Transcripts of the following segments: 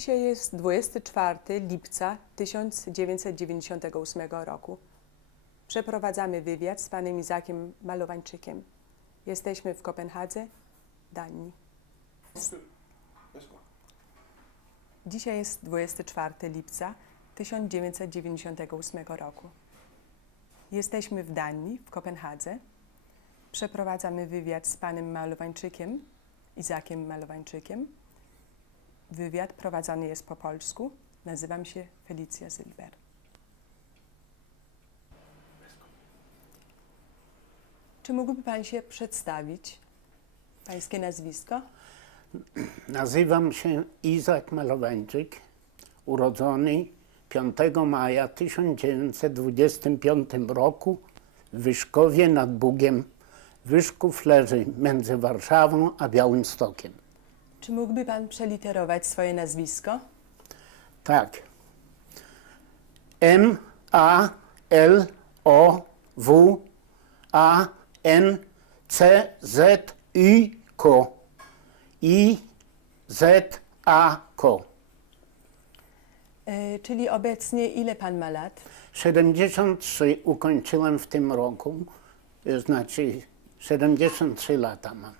Dzisiaj jest 24 lipca 1998 roku. Przeprowadzamy wywiad z panem Izakiem Malowańczykiem. Jesteśmy w Kopenhadze, Danii. Dzisiaj jest 24 lipca 1998 roku. Jesteśmy w Danii, w Kopenhadze. Przeprowadzamy wywiad z panem Malowańczykiem, Izakiem Malowańczykiem. Wywiad prowadzony jest po polsku. Nazywam się Felicja Silver. Czy mógłby pan się przedstawić? Pańskie nazwisko? Nazywam się Izak Malowańczyk, urodzony 5 maja 1925 roku w Wyszkowie nad Bugiem. Wyszków leży między Warszawą a Białymstokiem. Czy mógłby pan przeliterować swoje nazwisko? Tak. M-A-L-O-W-A-N-C-Z-Y-K. I-Z-A-K. Czyli obecnie ile pan ma lat? 73 ukończyłem w tym roku, znaczy 73 lata mam.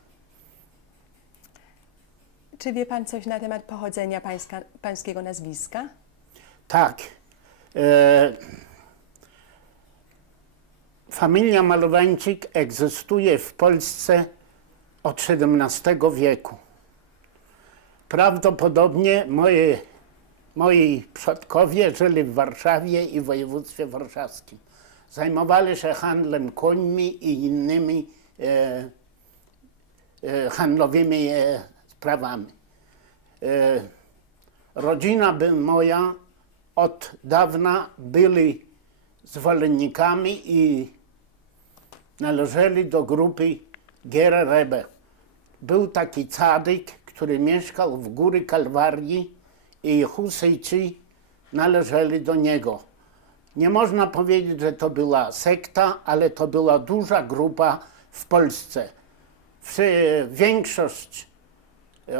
Czy wie pan coś na temat pochodzenia pańskiego nazwiska? Tak. Familia Malowańczyk egzystuje w Polsce od XVII wieku. Prawdopodobnie moi przodkowie żyli w Warszawie i w województwie warszawskim. Zajmowali się handlem końmi i innymi handlowymi sprawami. Rodzina moja od dawna byli zwolennikami i należeli do grupy Gera Rebbe. Był taki cadyk, który mieszkał w Góry Kalwarii i Husyjczy należeli do niego. Nie można powiedzieć, że to była sekta, ale to była duża grupa w Polsce. Większość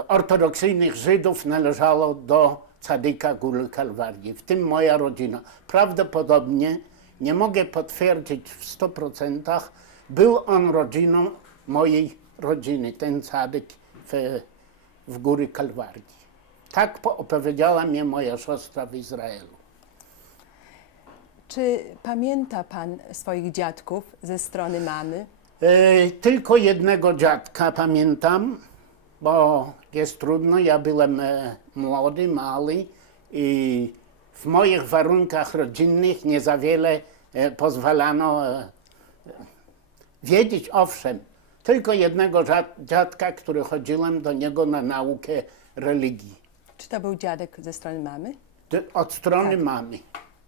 ortodoksyjnych Żydów należało do cadyka Góry Kalwarii, w tym moja rodzina. Prawdopodobnie, nie mogę potwierdzić w 100%, był on rodziną mojej rodziny, ten cadyk w Góry Kalwarii. Tak opowiedziała mnie moja siostra w Izraelu. Czy pamięta pan swoich dziadków ze strony mamy? Tylko jednego dziadka pamiętam, bo jest trudno, ja byłem młody, mały i w moich warunkach rodzinnych nie za wiele pozwalano wiedzieć, owszem, tylko jednego dziadka, który chodziłem do niego na naukę religii. Czy to był dziadek ze strony mamy? Od strony Tak. mamy.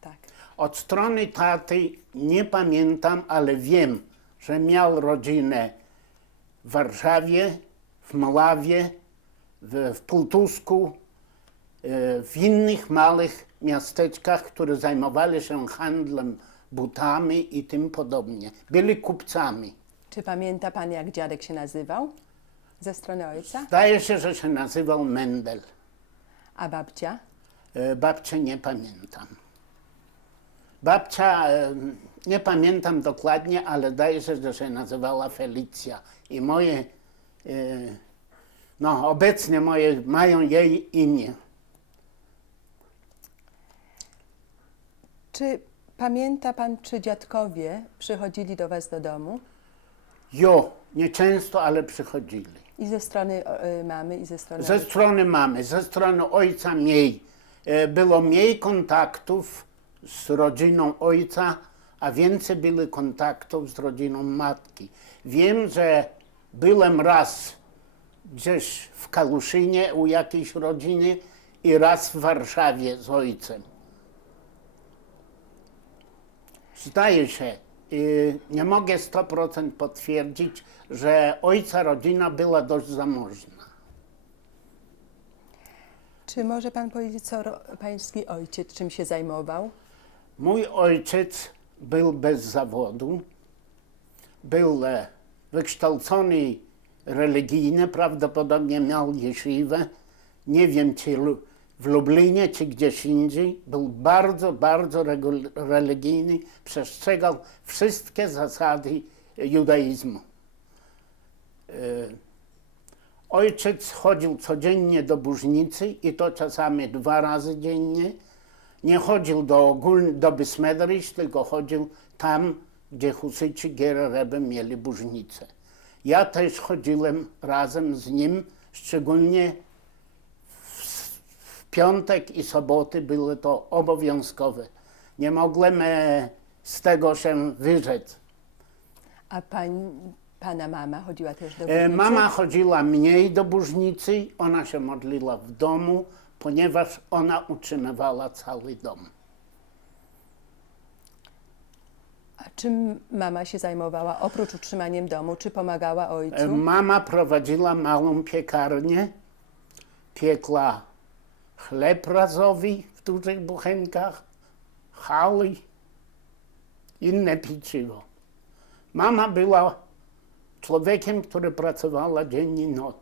Tak. Od strony taty nie pamiętam, ale wiem, że miał rodzinę w Warszawie, w Mławie, w Półtusku, w innych małych miasteczkach, które zajmowali się handlem butami i tym podobnie. Byli kupcami. Czy pamięta pan, jak dziadek się nazywał ze strony ojca? Zdaje się, że się nazywał Mendel. A babcia? Babcię nie pamiętam. Babcia, nie pamiętam dokładnie, ale zdaje się, że się nazywała Felicja. I moje, obecnie moje mają jej imię. Czy pamięta pan, czy dziadkowie przychodzili do was do domu? Nieczęsto, ale przychodzili. I ze strony mamy, i ze strony Ze ojca? strony mamy, ze strony ojca mniej. Było mniej kontaktów z rodziną ojca, a więcej było kontaktów z rodziną matki. Wiem, że byłem raz gdzieś w Kaluszynie u jakiejś rodziny i raz w Warszawie z ojcem. Zdaje się, nie mogę 100% potwierdzić, że ojca rodzina była dość zamożna. Czy może pan powiedzieć, co pański ojciec, czym się zajmował? Mój ojciec był bez zawodu, był wykształcony religijny, prawdopodobnie miał jeszywę. Nie wiem, czy w Lublinie czy gdzieś indziej, był bardzo, bardzo religijny, przestrzegał wszystkie zasady judaizmu. Ojciec chodził codziennie do Bużnicy i to czasami 2 razy dziennie. Nie chodził do Besmedryś, tylko chodził tam, gdzie Husyci Gerer Rebbe mieli Bużnicę. Ja też chodziłem razem z nim, szczególnie w piątek i soboty były to obowiązkowe. Nie mogłem z tego się wyrzec. A pana mama chodziła też do Bużnicy? Mama chodziła mniej do Bużnicy, ona się modliła w domu, ponieważ ona utrzymywała cały dom. A czym mama się zajmowała oprócz utrzymaniem domu? Czy pomagała ojcu? Mama prowadziła małą piekarnię, piekła chleb razowy w dużych buchenkach, chali, inne pieczywo. Mama była człowiekiem, który pracowała dzień i noc.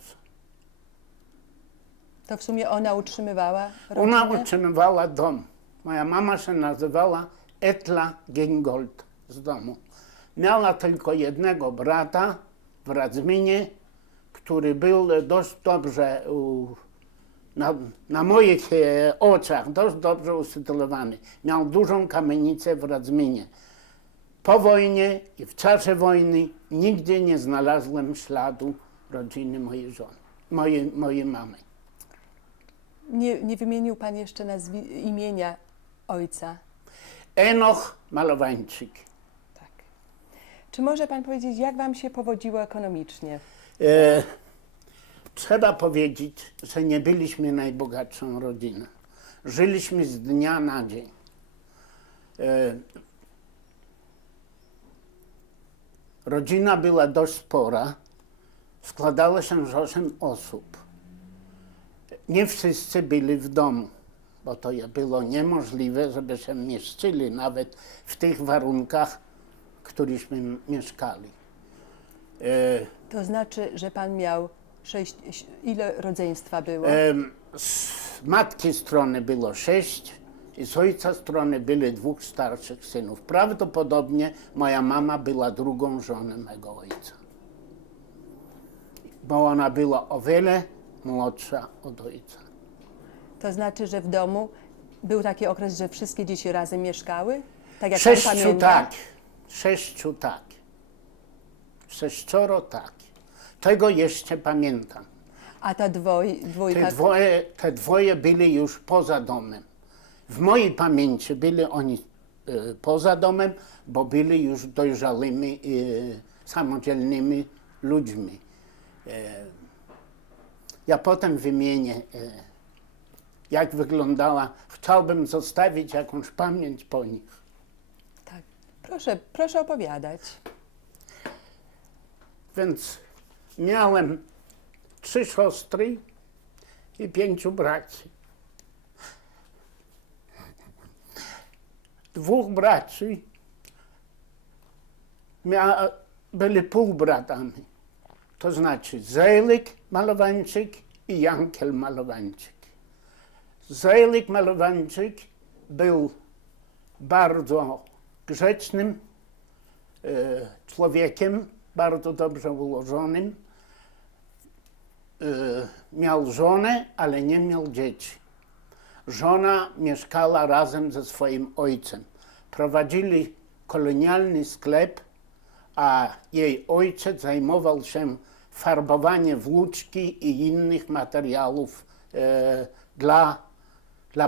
To w sumie ona utrzymywała rodzinę? Ona utrzymywała dom. Moja mama się nazywała Etla Gingold z domu. Miała tylko jednego brata w Radzminie, który był dość dobrze, na moich oczach, dość dobrze usytuowany. Miał dużą kamienicę w Radzminie. Po wojnie i w czasie wojny nigdzie nie znalazłem śladu rodziny mojej żony, mojej mamy. Nie wymienił pan jeszcze imienia ojca. Enoch Malowańczyk. Tak. Czy może pan powiedzieć, jak wam się powodziło ekonomicznie? Trzeba powiedzieć, że nie byliśmy najbogatszą rodziną. Żyliśmy z dnia na dzień. Rodzina była dość spora. Składała się z 8 osób. Nie wszyscy byli w domu, bo to było niemożliwe, żeby się mieścili nawet w tych warunkach, w którychśmy mieszkali. To znaczy, że pan miał ile rodzeństwa było? Z matki strony było 6 i z ojca strony byli 2 starszych synów. Prawdopodobnie moja mama była drugą żoną mego ojca, bo ona była o wiele młodsza od ojca. To znaczy, że w domu był taki okres, że wszystkie dzieci razem mieszkały? Tak jak 6 pan pamięta? tak, 6 tak, 6 tak. Tego jeszcze pamiętam. A ta dwójka? Te dwoje byli już poza domem. W mojej pamięci byli oni poza domem, bo byli już dojrzałymi, samodzielnymi ludźmi. Ja potem wymienię, jak wyglądała. Chciałbym zostawić jakąś pamięć po nich. Tak. Proszę opowiadać. Więc miałem 3 siostry i 5 braci. 2 braci byli półbratami. To znaczy Zejlik Malowańczyk i Jankel Malowańczyk. Zejlik Malowańczyk był bardzo grzecznym człowiekiem, bardzo dobrze ułożonym. Miał żonę, ale nie miał dzieci. Żona mieszkała razem ze swoim ojcem. Prowadzili kolonialny sklep, a jej ojciec zajmował się farbowaniem włóczki i innych materiałów dla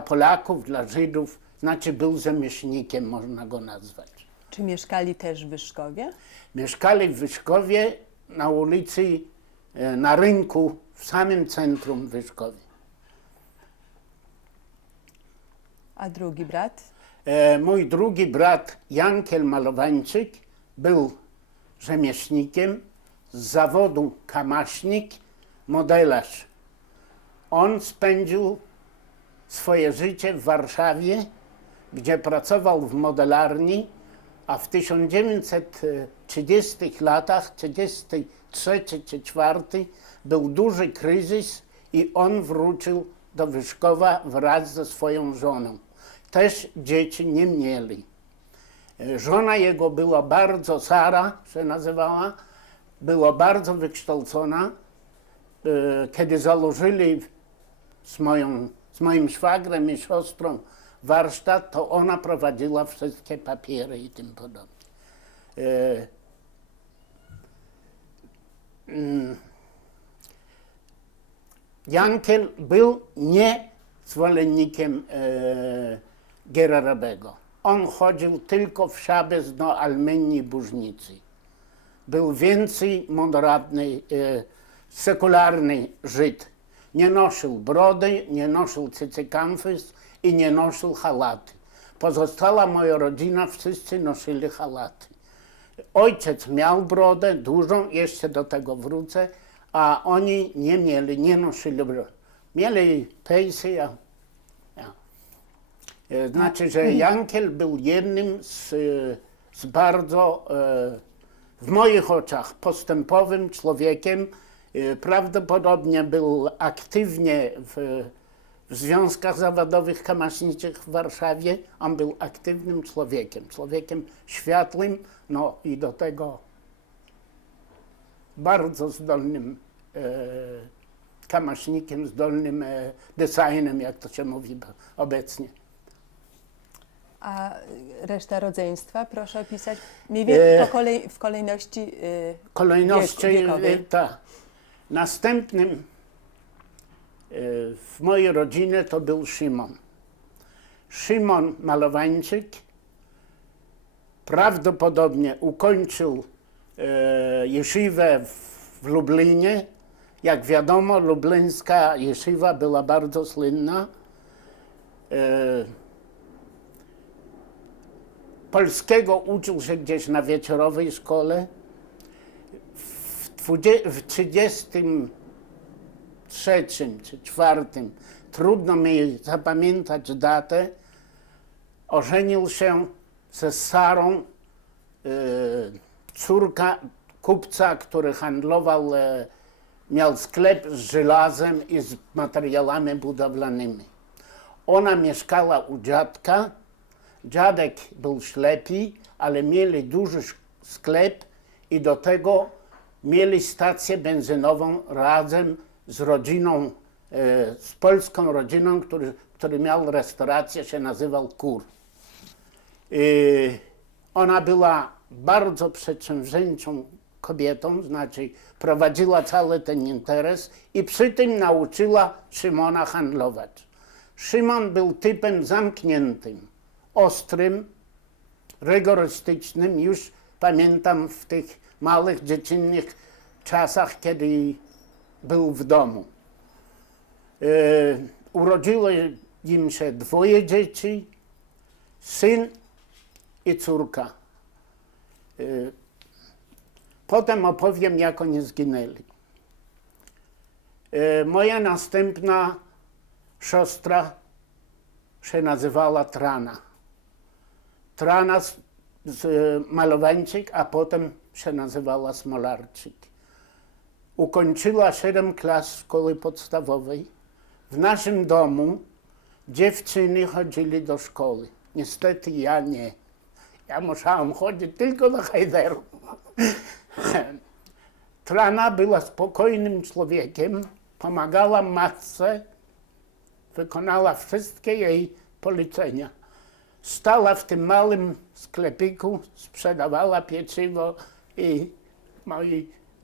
Polaków, dla Żydów. Znaczy był rzemieślnikiem, można go nazwać. Czy mieszkali też w Wyszkowie? Mieszkali w Wyszkowie na ulicy, na rynku, w samym centrum Wyszkowie. A drugi brat? Mój drugi brat Jankel Malowańczyk był rzemieślnikiem z zawodu kamaśnik, modelarz. On spędził swoje życie w Warszawie, gdzie pracował w modelarni, a w 1930 latach, 33 czy 4, był duży kryzys i on wrócił do Wyszkowa wraz ze swoją żoną. Też dzieci nie mieli. Żona jego była bardzo, Sara się nazywała, była bardzo wykształcona. Kiedy założyli z moim szwagrem i siostrą warsztat, to ona prowadziła wszystkie papiery i tym podobne. Jankel był nie zwolennikiem Gera Rebego. On chodził tylko w szabes do Armenii Burznicy. Był więcej moderatny, sekularny Żyd. Nie nosił brody, nie nosił cycykamfys i nie nosił halaty. Pozostała moja rodzina, wszyscy nosili halaty. Ojciec miał brodę dużą, jeszcze do tego wrócę, a oni nie mieli, nie nosili brody. Mieli pensję. Znaczy, że Jankel był jednym z bardzo, w moich oczach, postępowym człowiekiem. Prawdopodobnie był aktywnie w związkach zawodowych kamaszniczych w Warszawie. On był aktywnym człowiekiem światłym, no i do tego bardzo zdolnym kamasznikiem, zdolnym designem, jak to się mówi obecnie. A reszta rodzeństwa proszę opisać mniej więcej w kolejności wiekowej. Tak. Następnym w mojej rodzinie to był Szymon. Szymon Malowańczyk prawdopodobnie ukończył jeszywę w Lublinie. Jak wiadomo, lublińska jeszywa była bardzo słynna. Polskiego uczył się gdzieś na wieczorowej szkole. W 33 czy 4, trudno mi zapamiętać datę, ożenił się ze Sarą, córka kupca, który handlował, miał sklep z żelazem i z materiałami budowlanymi. Ona mieszkała u dziadka. Dziadek był ślepy, ale mieli duży sklep i do tego mieli stację benzynową razem z rodziną, z polską rodziną, który miał restaurację, się nazywał Kur. Ona była bardzo przedsięwziętą kobietą, znaczy prowadziła cały ten interes i przy tym nauczyła Szymona handlować. Szymon był typem zamkniętym, ostrym, rygorystycznym. Już pamiętam w tych małych, dziecinnych czasach, kiedy był w domu. Urodziło im się 2 dzieci, syn i córka. Potem opowiem, jak oni zginęli. Moja następna siostra się nazywała Trana. Trana z Malowańczyk, a potem się nazywała Smolarczyk. Ukończyła 7 klas szkoły podstawowej. W naszym domu dziewczyny chodzili do szkoły. Niestety ja nie. Ja musiałam chodzić tylko do Hajderu. Trana była spokojnym człowiekiem, pomagała matce, wykonała wszystkie jej polecenia. Stała w tym małym sklepiku, sprzedawała pieczywo i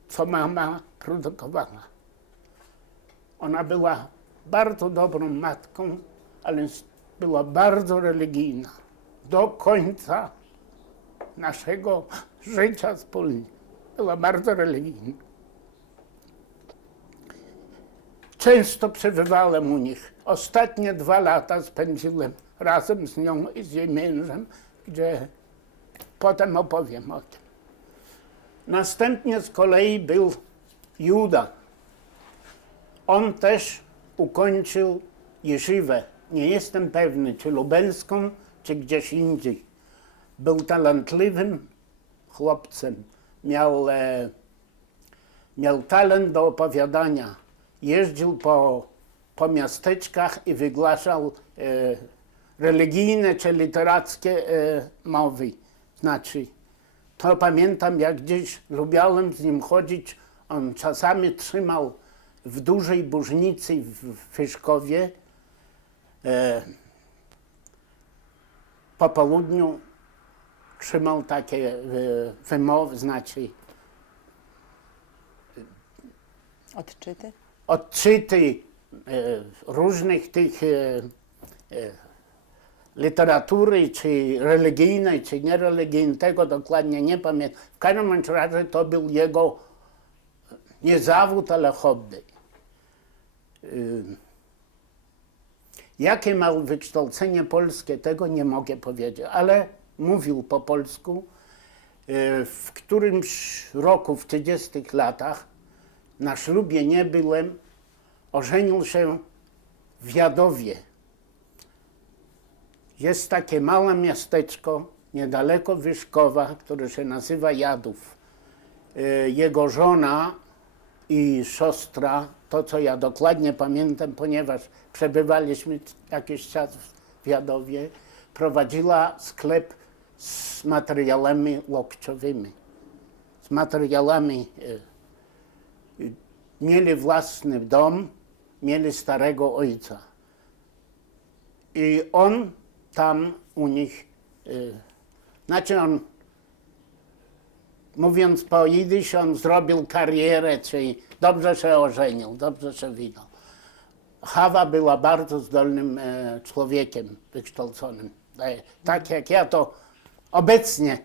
co mama produkowała. Ona była bardzo dobrą matką, ale była bardzo religijna. Do końca naszego życia wspólnie była bardzo religijna. Często przebywałem u nich. Ostatnie 2 lata spędziłem razem z nią i z jej mężem, gdzie potem opowiem o tym. Następnie z kolei był Juda. On też ukończył jeszywę. Nie jestem pewny, czy lubelską, czy gdzieś indziej. Był talentliwym chłopcem. Miał talent do opowiadania. Jeździł po po miasteczkach i wygłaszał religijne czy literackie mowy. Znaczy, to pamiętam, jak gdzieś lubiałem z nim chodzić, on czasami trzymał w dużej burznicy w Wyszkowie po południu trzymał takie wymowy, znaczy odczyty różnych tych literatury, czy religijnej, czy niereligijnej, tego dokładnie nie pamiętam. W każdym razie to był jego nie zawód, ale hobby. Jakie miał wykształcenie polskie, tego nie mogę powiedzieć, ale mówił po polsku. W którymś roku, w 30 latach, na ślubie nie byłem, ożenił się w Jadowie. Jest takie małe miasteczko niedaleko Wyszkowa, które się nazywa Jadów. Jego żona i siostra, to co ja dokładnie pamiętam, ponieważ przebywaliśmy jakiś czas w Jadowie, prowadziła sklep z materiałami łokciowymi. Z materiałami. Mieli własny dom, mieli starego ojca. I on tam u nich, znaczy on, mówiąc po jidysz, on zrobił karierę, czyli dobrze się ożenił, dobrze się wydał. Hawa była bardzo zdolnym człowiekiem wykształconym, tak jak ja to obecnie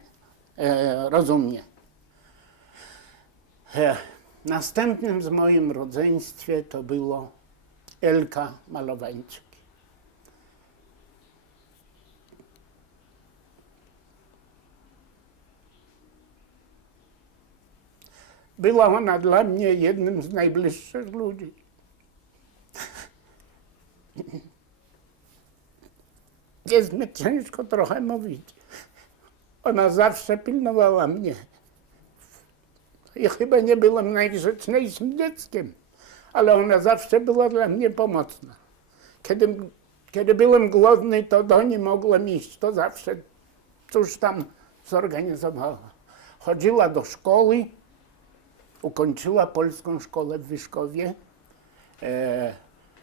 rozumiem. Następnym z moim rodzeństwie to było Elka Malowańczyk. Była ona dla mnie jednym z najbliższych ludzi. Jest mi ciężko trochę mówić. Ona zawsze pilnowała mnie. Ja chyba nie byłem najgrzeczniejszym dzieckiem, ale ona zawsze była dla mnie pomocna. Kiedy byłem głodny, to do niej mogłem iść, to zawsze coś tam zorganizowała. Chodziła do szkoły, ukończyła polską szkołę w Wyszkowie.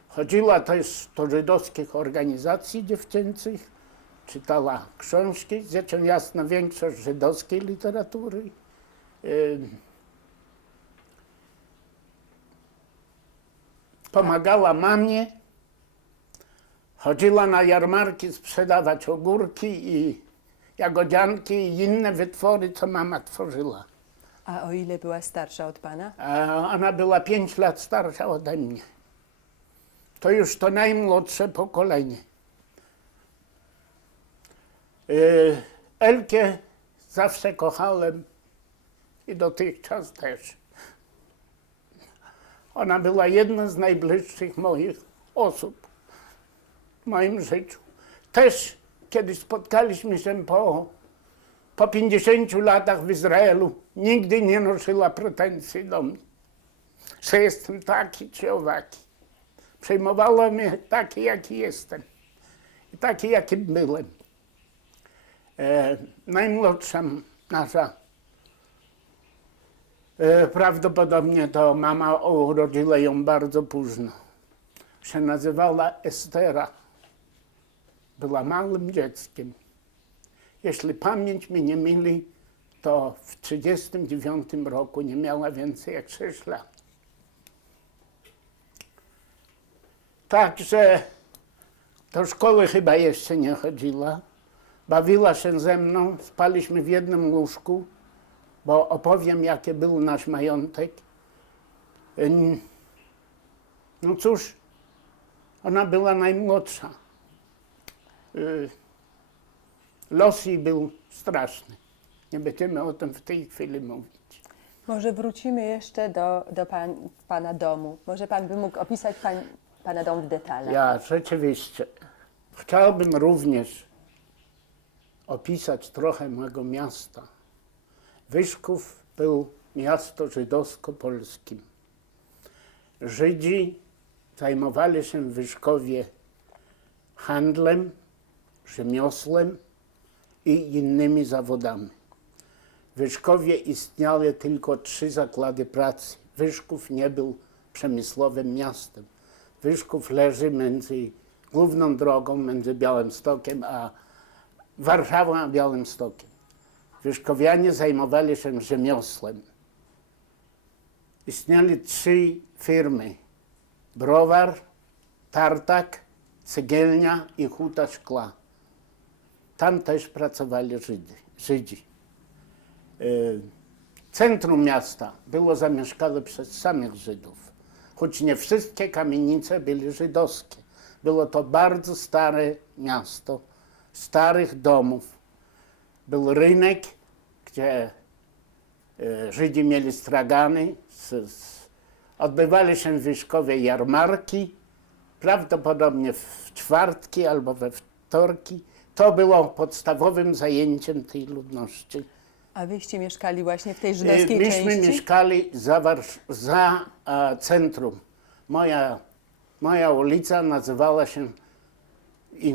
Chodziła też do żydowskich organizacji dziewczęcych, czytała książki, rzeczą jasna większość żydowskiej literatury. Pomagała mamie, chodziła na jarmarki sprzedawać ogórki i jagodzianki i inne wytwory, co mama tworzyła. A o ile była starsza od pana? Ona była 5 lat starsza ode mnie. To już to najmłodsze pokolenie. Elkę zawsze kochałem i dotychczas też. Ona była jedną z najbliższych moich osób w moim życiu. Też kiedy spotkaliśmy się po 50 latach w Izraelu, nigdy nie nosiła pretensji do mnie, że jestem taki czy owaki. Przejmowała mnie taki, jaki jestem i taki, jakim byłem. Najmłodsza nasza, prawdopodobnie to mama urodziła ją bardzo późno. Się nazywała Estera. Była małym dzieckiem. Jeśli pamięć mnie nie myli, to w 1939 roku nie miała więcej jak 6 lat. Także do szkoły chyba jeszcze nie chodziła. Bawiła się ze mną, spaliśmy w jednym łóżku, bo opowiem, jaki był nasz majątek. No cóż, ona była najmłodsza. Los jej był straszny. Nie będziemy o tym w tej chwili mówić. Może wrócimy jeszcze do pana domu. Może pan by mógł opisać pana dom w detalach? Ja rzeczywiście chciałbym również opisać trochę mojego miasta. Wyszków był miasto żydowsko-polskim. Żydzi zajmowali się w Wyszkowie handlem, rzemiosłem i innymi zawodami. W Wyszkowie istniały tylko 3 zakłady pracy. Wyszków nie był przemysłowym miastem. Wyszków leży między główną drogą, między Białymstokiem a Warszawą a Białymstokiem. Wyszkowianie zajmowali się rzemiosłem. Istniały 3 firmy: browar, tartak, cegielnia i huta szkła. Tam też pracowali Żydzi. Centrum miasta było zamieszkane przez samych Żydów, choć nie wszystkie kamienice były żydowskie. Było to bardzo stare miasto, starych domów. Był rynek, gdzie Żydzi mieli stragany, odbywali się w Wyszkowie jarmarki, prawdopodobnie w czwartki albo we wtorki. To było podstawowym zajęciem tej ludności. A wyście mieszkali właśnie w tej żydowskiej części? Myśmy mieszkali za centrum. Moja ulica nazywała się i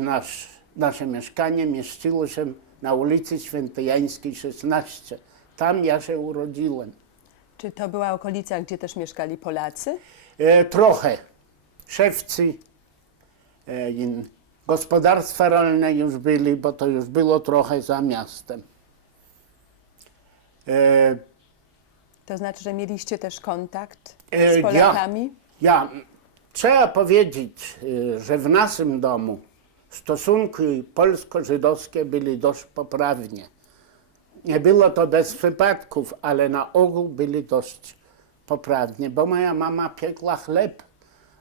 nasze mieszkanie mieściło się na ulicy Świętojańskiej 16. Tam ja się urodziłem. Czy to była okolica, gdzie też mieszkali Polacy? Trochę. Szewcy, gospodarstwa rolne już byli, bo to już było trochę za miastem. To znaczy, że mieliście też kontakt z z Polakami? Trzeba powiedzieć, że w naszym domu stosunki polsko-żydowskie były dość poprawnie. Nie było to bez przypadków, ale na ogół byli dość poprawnie, bo moja mama piekła chleb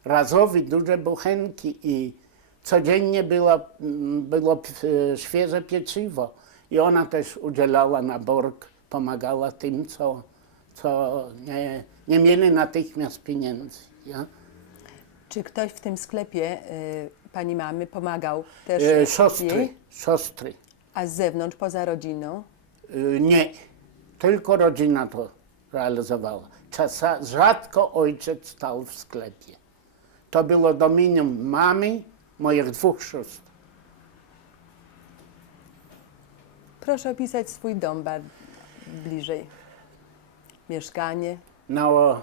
razowy, duże bochenki i codziennie było świeże pieczywo. I ona też udzielała na borg, pomagała tym, co nie mieli natychmiast pieniędzy. Ja? Czy ktoś w tym sklepie pani mamy pomagał też jej? Siostry. A z zewnątrz, poza rodziną? Nie, tylko rodzina to realizowała. Rzadko ojciec stał w sklepie. To było dominium mamy, moich 2 sióstr. Proszę opisać swój dom bliżej. Mieszkanie. No,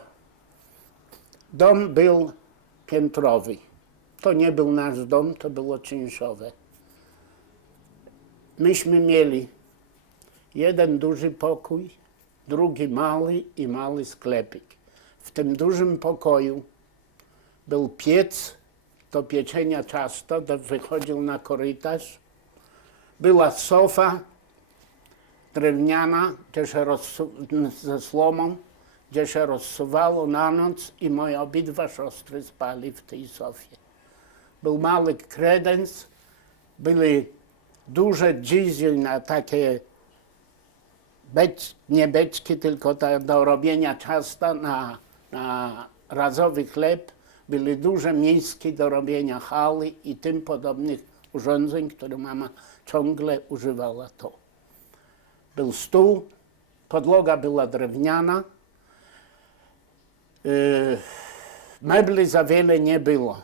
dom był piętrowy. To nie był nasz dom, to było czynszowe. Myśmy mieli jeden duży pokój, drugi mały i mały sklepik. W tym dużym pokoju był piec do pieczenia ciasta, wychodził na korytarz. Była sofa drewniana, ze słomą, gdzie się rozsuwało na noc i moje obydwa siostry spali w tej sofie. Był mały kredens, były duże drzwi na takie nie beczki, tylko do robienia ciasta na razowy chleb. Były duże miski do robienia chali i tym podobnych urządzeń, które mama ciągle używała to. Był stół, podłoga była drewniana, mebli za wiele nie było.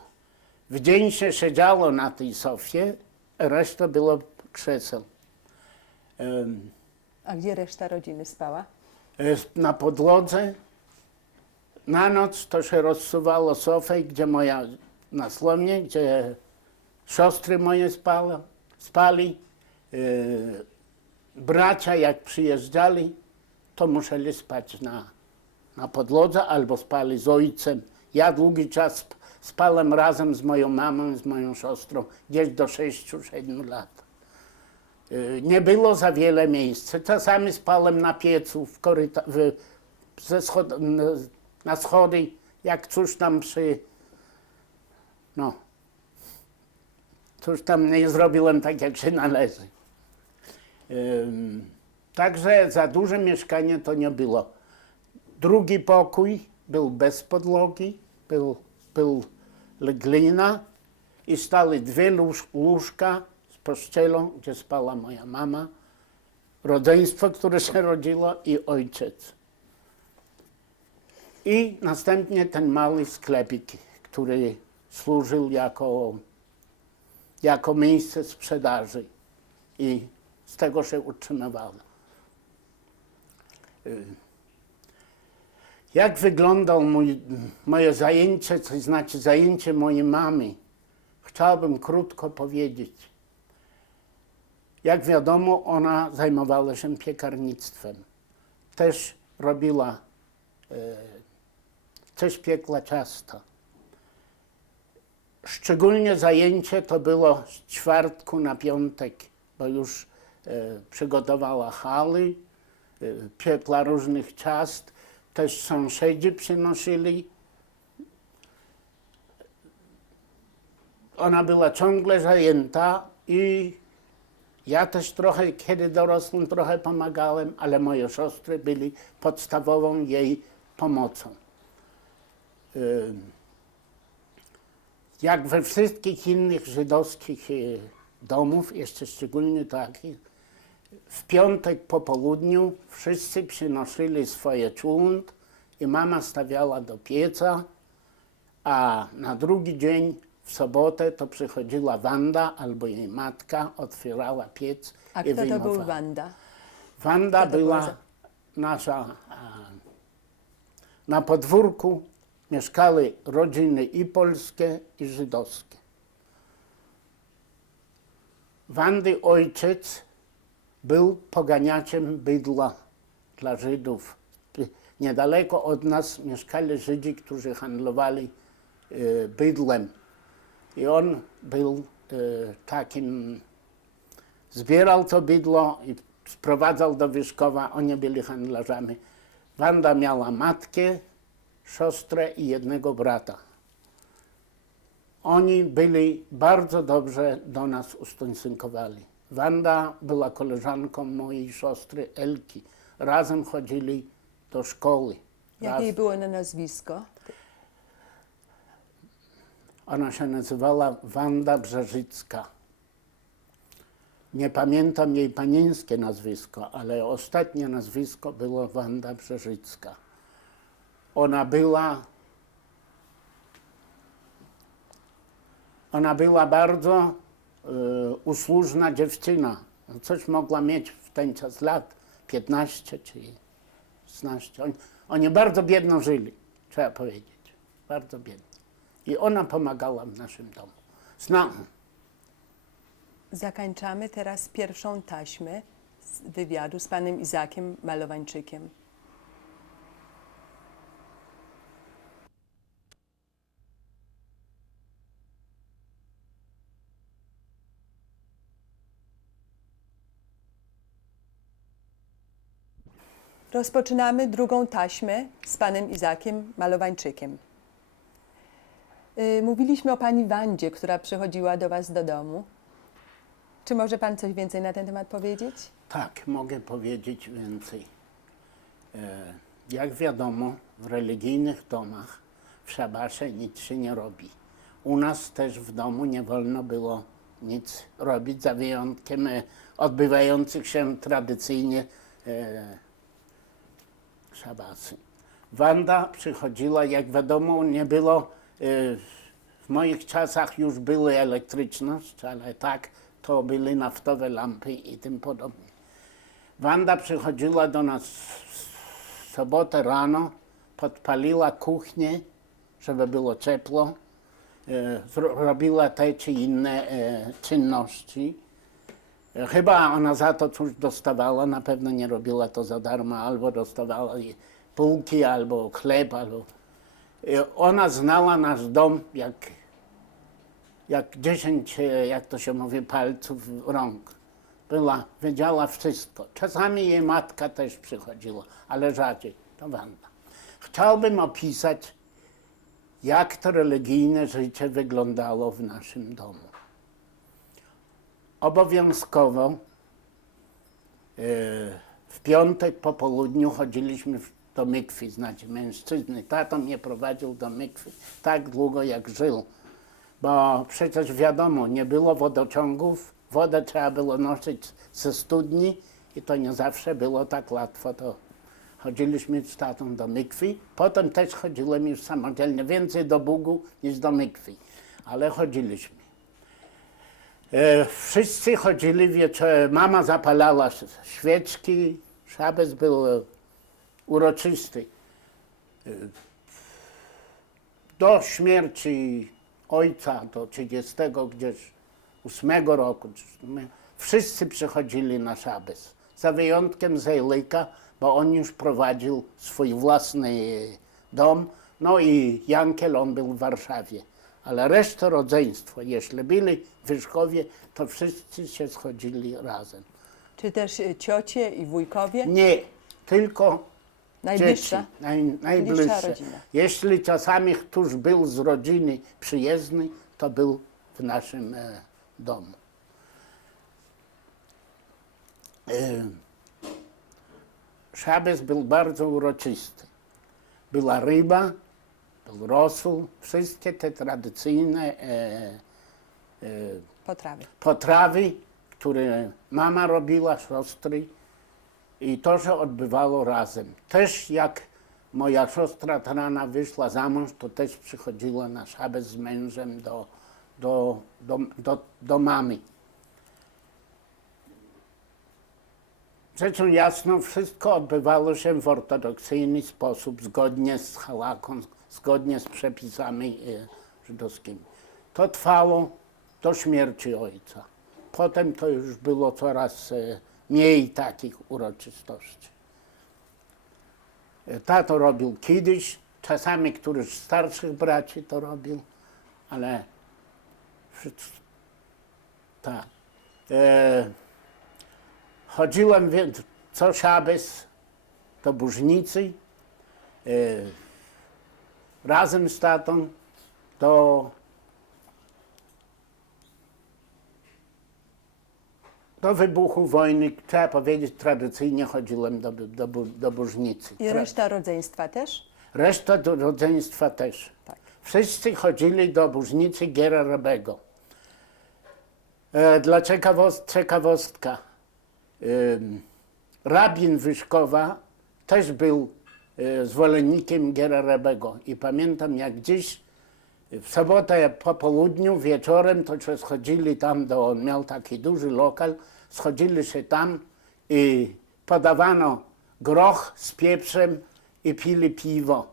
W dzień się siedziało na tej sofie, reszta było krzeseł. A gdzie reszta rodziny spała? Na podłodze. Na noc to się rozsuwało sofę, gdzie na slomie, gdzie siostry moje spali. Bracia jak przyjeżdżali, to musieli spać na podłodze albo spali z ojcem. Ja długi czas spałem razem z moją mamą i z moją siostrą, gdzieś do 6-7 lat. Nie było za wiele miejsca. Czasami spałem na piecu, na schody, jak cóż tam cóż tam nie zrobiłem tak, jak się należy. Także za duże mieszkanie to nie było. Drugi pokój był bez podłogi, był glina i stały 2 łóżka z pościelą, gdzie spała moja mama, rodzeństwo, które się rodziło i ojciec. I następnie ten mały sklepik, który służył jako miejsce sprzedaży i z tego się utrzymywało. Jak wyglądało moje zajęcie, to znaczy zajęcie mojej mamy, chciałbym krótko powiedzieć. Jak wiadomo, ona zajmowała się piekarnictwem. Też robiła, też piekła ciasta. Szczególnie zajęcie to było z czwartku na piątek, bo już przygotowała haly, piekła różnych ciast, też sąsiedzi przynosili. Ona była ciągle zajęta i ja też trochę, kiedy dorosłem, trochę pomagałem, ale moje siostry byli podstawową jej pomocą. Jak we wszystkich innych żydowskich domów, jeszcze szczególnie takich, w piątek po południu wszyscy przynosili swoje człund i mama stawiała do pieca, a na drugi dzień, w sobotę, to przychodziła Wanda albo jej matka, otwierała piec A i kto to wyjmowała. był Wanda? Wanda Kto to była była nasza... Na podwórku mieszkały rodziny i polskie, i żydowskie. Wandy ojciec był poganiaczem bydła dla Żydów. Niedaleko od nas mieszkali Żydzi, którzy handlowali bydłem. I on był takim, zbierał to bydło i sprowadzał do Wyszkowa, oni byli handlarzami. Wanda miała matkę, siostrę i jednego brata. Oni byli bardzo dobrze do nas ustosunkowali. Wanda była koleżanką mojej siostry Elki. Razem chodzili do szkoły. Jak jej było na nazwisko? Ona się nazywała Wanda Brzeżycka. Nie pamiętam jej panieńskie nazwisko, ale ostatnie nazwisko było Wanda Brzeżycka. Ona była bardzo usłużna dziewczyna. Coś mogła mieć w ten czas lat, 15 czy 16. Oni bardzo biedno żyli, trzeba powiedzieć. Bardzo biedno. I ona pomagała w naszym domu. Zakończamy teraz pierwszą taśmę z wywiadu z panem Izakiem Malowańczykiem. Rozpoczynamy drugą taśmę z panem Izakiem Malowańczykiem. Mówiliśmy o pani Wandzie, która przychodziła do was do domu. Czy może pan coś więcej na ten temat powiedzieć? Tak, mogę powiedzieć więcej. Jak wiadomo, w religijnych domach w szabasze nic się nie robi. U nas też w domu nie wolno było nic robić, za wyjątkiem odbywających się tradycyjnie szabasy. Wanda przychodziła, jak wiadomo, nie było, w moich czasach już były elektryczność, ale tak, to były naftowe lampy i tym podobnie. Wanda przychodziła do nas w sobotę rano, podpaliła kuchnię, żeby było ciepło, robiła te czy inne czynności. Chyba ona za to coś dostawała, na pewno nie robiła to za darmo, albo dostawała bułki, albo chleb, albo... Ona znała nasz dom jak 10, jak to się mówi, palców rąk. Wiedziała wszystko. Czasami jej matka też przychodziła, ale rzadziej, to Wanda. Chciałbym opisać, jak to religijne życie wyglądało w naszym domu. Obowiązkowo w piątek po południu chodziliśmy do mikwy, znaczy mężczyzny. Tato mnie prowadził do mikwy tak długo, jak żył, bo przecież wiadomo, nie było wodociągów, wodę trzeba było nosić ze studni i to nie zawsze było tak łatwo. To chodziliśmy z tatą do mikwy, potem też chodziłem już samodzielnie, więcej do Bugu niż do mikwy. ale chodziliśmy. Wszyscy chodzili wieczorem, mama zapalała świeczki, szabes był uroczysty. Do śmierci ojca, do 38 roku, wszyscy przychodzili na szabes. Za wyjątkiem Zejlyka, bo on już prowadził swój własny dom, no i Jankel, on był w Warszawie. Ale reszta rodzeństwa, jeśli byli w Wyszkowie, to wszyscy się schodzili razem. Czy też ciocie i wujkowie? Nie, tylko Najbliższa? dzieci, najbliższe. rodzina. Jeśli czasami ktoś był z rodziny przyjezdny, to był w naszym domu. Szabes był bardzo uroczysty. Była ryba, był rosół, wszystkie te tradycyjne Potrawy. które mama robiła, siostry, i to się odbywało razem. Też jak moja siostra Tarana wyszła za mąż, to też przychodziła na szabes z mężem do mamy. Rzeczą jasną, wszystko odbywało się w ortodoksyjny sposób, zgodnie z halaką, zgodnie z przepisami żydowskimi. To trwało do śmierci ojca. Potem to już było coraz mniej takich uroczystości. Tato robił kiedyś, czasami któryś z starszych braci to robił, ale tak. Chodziłem co szabes do Bużnicy, razem z tatą do wybuchu wojny, trzeba powiedzieć, tradycyjnie chodziłem do Bużnicy. I reszta rodzeństwa też? Reszta do rodzeństwa też. Tak. Wszyscy chodzili do Bużnicy Gera Rebego. Dla ciekawostka, rabin Wyszkowa też był zwolennikiem Gera Rebego. I pamiętam, jak dziś w sobotę po południu, wieczorem, to się schodzili tam, on miał taki duży lokal, schodzili się tam i podawano groch z pieprzem i pili piwo.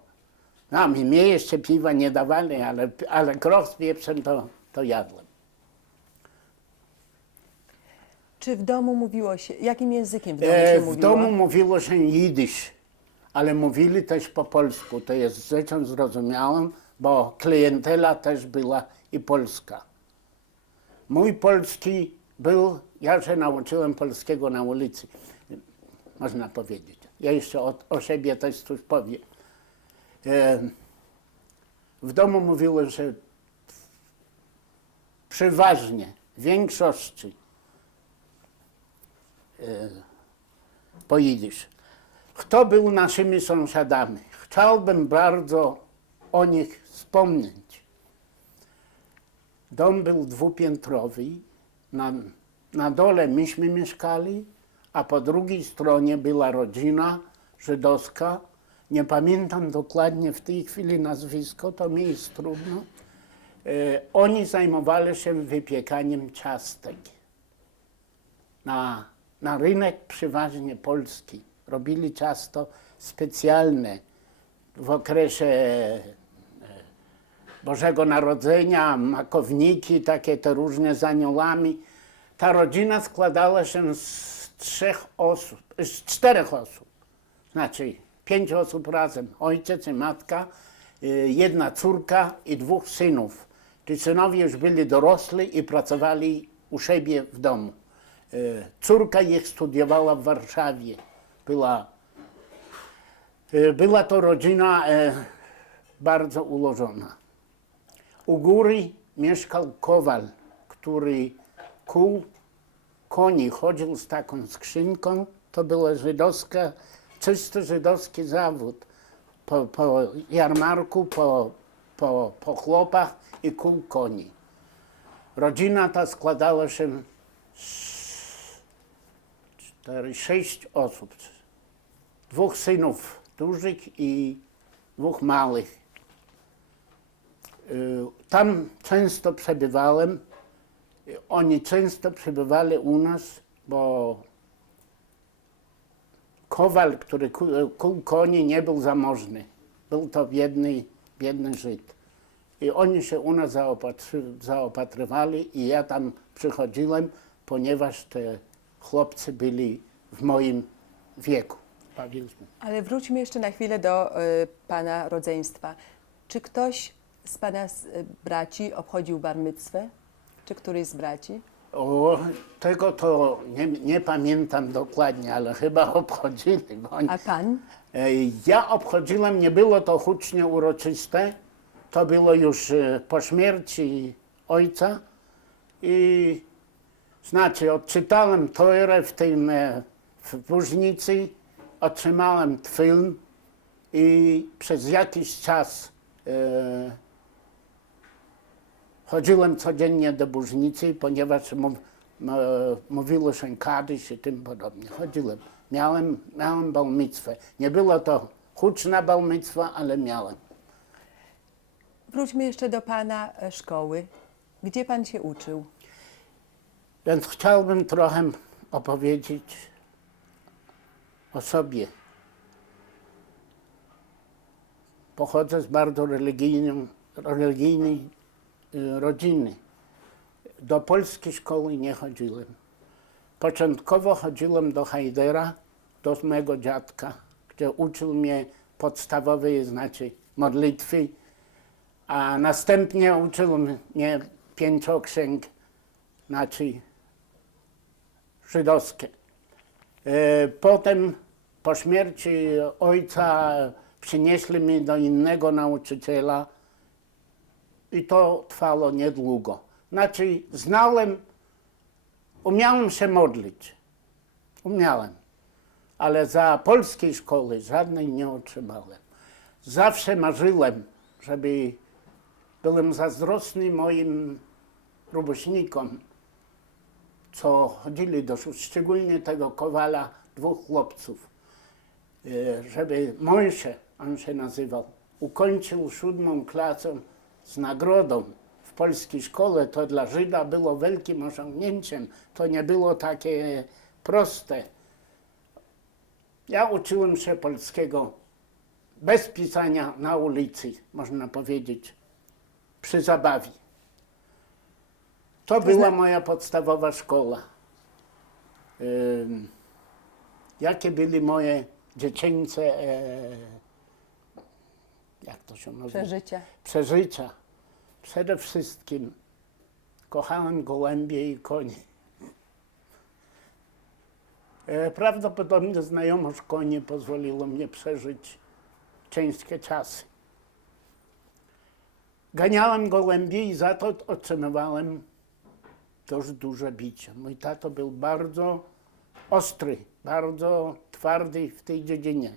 No, mnie jeszcze piwa nie dawali, ale groch z pieprzem to jadłem. Czy w domu mówiło się, jakim językiem w domu się mówiło? W domu mówiło się jidysz, ale mówili też po polsku. To jest rzeczą zrozumiałą, bo klientela też była i polska. Mój polski był, ja się nauczyłem polskiego na ulicy, można powiedzieć. Ja jeszcze o siebie też coś powiem. W domu mówiło się przeważnie, w większości po jidysz. Kto był naszymi sąsiadami? Chciałbym bardzo o nich wspomnieć. Dom był dwupiętrowy. Na dole myśmy mieszkali, a po drugiej stronie była rodzina żydowska. Nie pamiętam dokładnie w tej chwili nazwisko, to mi jest trudno. Oni zajmowali się wypiekaniem ciastek. Na rynek przeważnie polski robili ciasto specjalne w okresie Bożego Narodzenia, makowniki, takie te różne z aniołami. Ta rodzina składała się z 4 osób, znaczy 5 osób razem, ojciec i matka, jedna córka i 2 synów. Ci synowie już byli dorosli i pracowali u siebie w domu. Córka ich studiowała w Warszawie. Była to rodzina bardzo ułożona. U góry mieszkał kowal, który kuł koni, chodził z taką skrzynką. To był czysto żydowski zawód. Po jarmarku, po chłopach i kuł koni. Rodzina ta składała się z 6 osób. 2 synów dużych i 2 małych. Tam często przebywałem. Oni często przebywali u nas, bo kowal, który kuł koni, nie był zamożny. Był to biedny Żyd. I oni się u nas zaopatrywali i ja tam przychodziłem, ponieważ te chłopcy byli w moim wieku. Powiedzmy. Ale wróćmy jeszcze na chwilę do pana rodzeństwa. Czy ktoś z pana braci obchodził bar micwę? Czy któryś z braci? O, tego to nie pamiętam dokładnie, ale chyba obchodzili. Bo oni, A pan? ja obchodziłem, nie było to hucznie uroczyste, to było już po śmierci ojca i znaczy odczytałem Torę w Burznicy, otrzymałem tfilm i przez jakiś czas chodziłem codziennie do Burznicy, ponieważ mówiło się kadysz i tym podobnie. Chodziłem. Miałem bar micwę. Nie było to huczna bar micwa, ale miałem. Wróćmy jeszcze do pana szkoły. Gdzie pan się uczył? Więc chciałbym trochę opowiedzieć o sobie. Pochodzę z bardzo religijnej rodziny. Do polskiej szkoły nie chodziłem. Początkowo chodziłem do Hajdera, do mego dziadka, gdzie uczył mnie podstawowe, znaczy modlitwy, a następnie uczył mnie pięcioksięg, znaczy żydowskie. Potem po śmierci ojca przynieśli mnie do innego nauczyciela i to trwało niedługo. Znaczy umiałem się modlić, ale za polskiej szkoły żadnej nie otrzymałem. Zawsze marzyłem, byłem zazdrosny moim rówieśnikom, co chodzili do szkoły, szczególnie tego kowala, dwóch chłopców, żeby Mojsze, on się nazywał, ukończył 7. klasę z nagrodą w polskiej szkole. To dla Żyda było wielkim osiągnięciem. To nie było takie proste. Ja uczyłem się polskiego bez pisania na ulicy, można powiedzieć, przy zabawie. To była moja podstawowa szkoła. Jakie były moje dziecięce, jak to się nazywa? Przeżycia. Przede wszystkim kochałem gołębie i konie. Prawdopodobnie znajomość koni pozwoliła mi przeżyć ciężkie czasy. Ganiałem gołębie i za to otrzymywałem dość duże bicie. Mój tato był bardzo ostry, bardzo twardy w tej dziedzinie.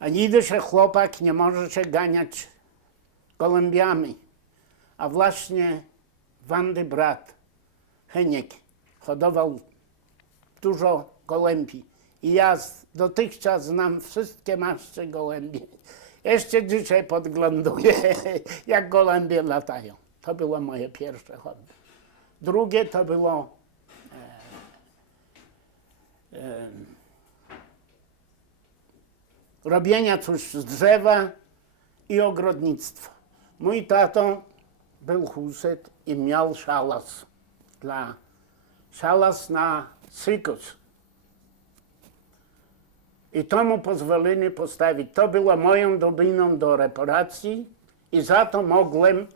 A nigdy się chłopak nie może się ganiać gołębiami. A właśnie Wandy brat, Heniek, hodował dużo gołębi. I ja dotychczas znam wszystkie maszcze gołębie. Jeszcze dzisiaj podgląduję, jak gołębie latają. To było moje pierwsze hobby. Drugie to było robienia coś z drzewa i ogrodnictwa. Mój tato był huset i miał szalas na cykus. I to mu pozwolili postawić. To było moją dobiną do reparacji i za to mogłem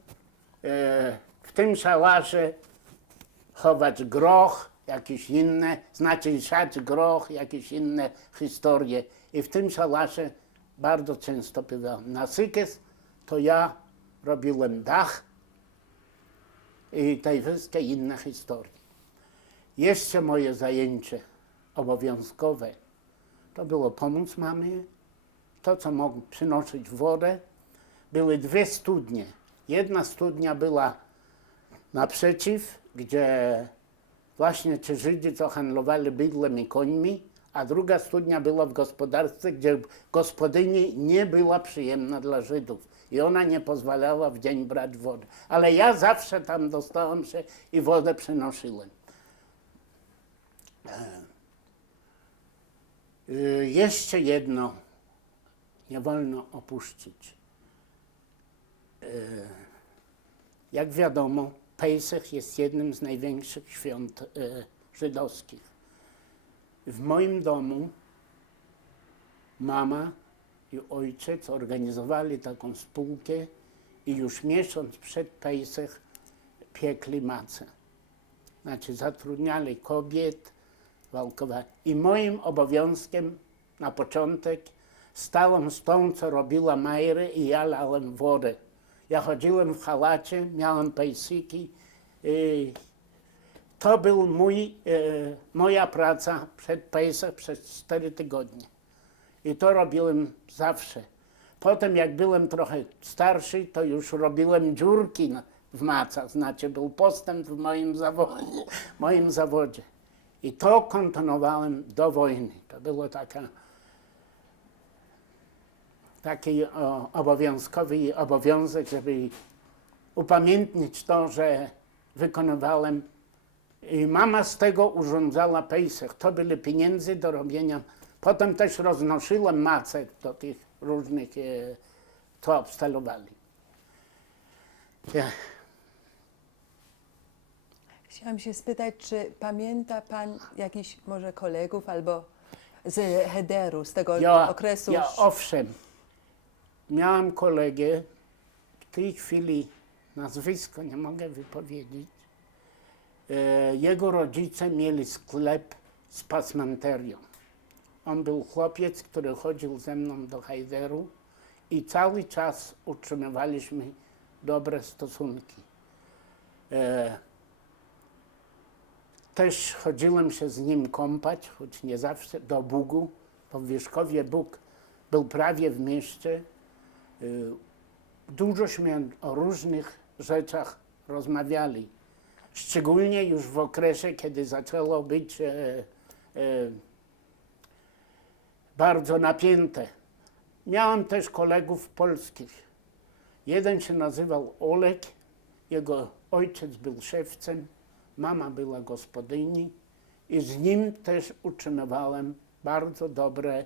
w tym szałasie chować groch, jakieś inne, znaczy siać groch, jakieś inne historie. I w tym szałasie bardzo często bywałem. Na sykes to ja robiłem dach i te wszystkie inne historie. Jeszcze moje zajęcie obowiązkowe to było pomóc mamie, to co mógł przynosić wodę. Były dwie studnie. Jedna studnia była naprzeciw, gdzie właśnie ci Żydzi, co handlowali bydłem i końmi, a druga studnia była w gospodarstwie, gdzie gospodyni nie była przyjemna dla Żydów. i ona nie pozwalała w dzień brać wodę. Ale ja zawsze tam dostałem się i wodę przynosiłem. Jeszcze jedno nie wolno opuścić. Jak wiadomo, Pesach jest jednym z największych świąt żydowskich. W moim domu mama i ojciec organizowali taką spółkę i już miesiąc przed Pesach piekli macę. Znaczy zatrudniali kobiet, walkowali. I moim obowiązkiem na początek stałem z tą, co robiła Majry i ja lałem wodę. Ja chodziłem w halacie, miałem pejsiki. To był moja praca przed Pesach przez 4 tygodnie. I to robiłem zawsze. Potem jak byłem trochę starszy, to już robiłem dziurki w macach. Znaczy był postęp w moim zawodzie. I to kontynuowałem do wojny. To było taki obowiązkowy obowiązek, żeby upamiętnić to, że wykonywałem. I mama z tego urządzała Pesach. To były pieniądze do robienia. Potem też roznosiłem macę do tych różnych, co obstalowali. Chciałam się spytać, czy pamięta pan jakichś może kolegów albo z Hederu, z tego okresu? Ja owszem, miałem kolegę, w tej chwili nazwisko nie mogę wypowiedzieć. Jego rodzice mieli sklep z pasmanterią. On był chłopiec, który chodził ze mną do Hederu i cały czas utrzymywaliśmy dobre stosunki. Też chodziłem się z nim kąpać, choć nie zawsze, do Bugu, bo w Wierzchowie Bóg był prawie w mieście. Dużośmy o różnych rzeczach rozmawiali. Szczególnie już w okresie, kiedy zaczęło być bardzo napięte. Miałem też kolegów polskich. Jeden się nazywał Olek, jego ojciec był szewcem, mama była gospodyni i z nim też utrzymywałem bardzo dobre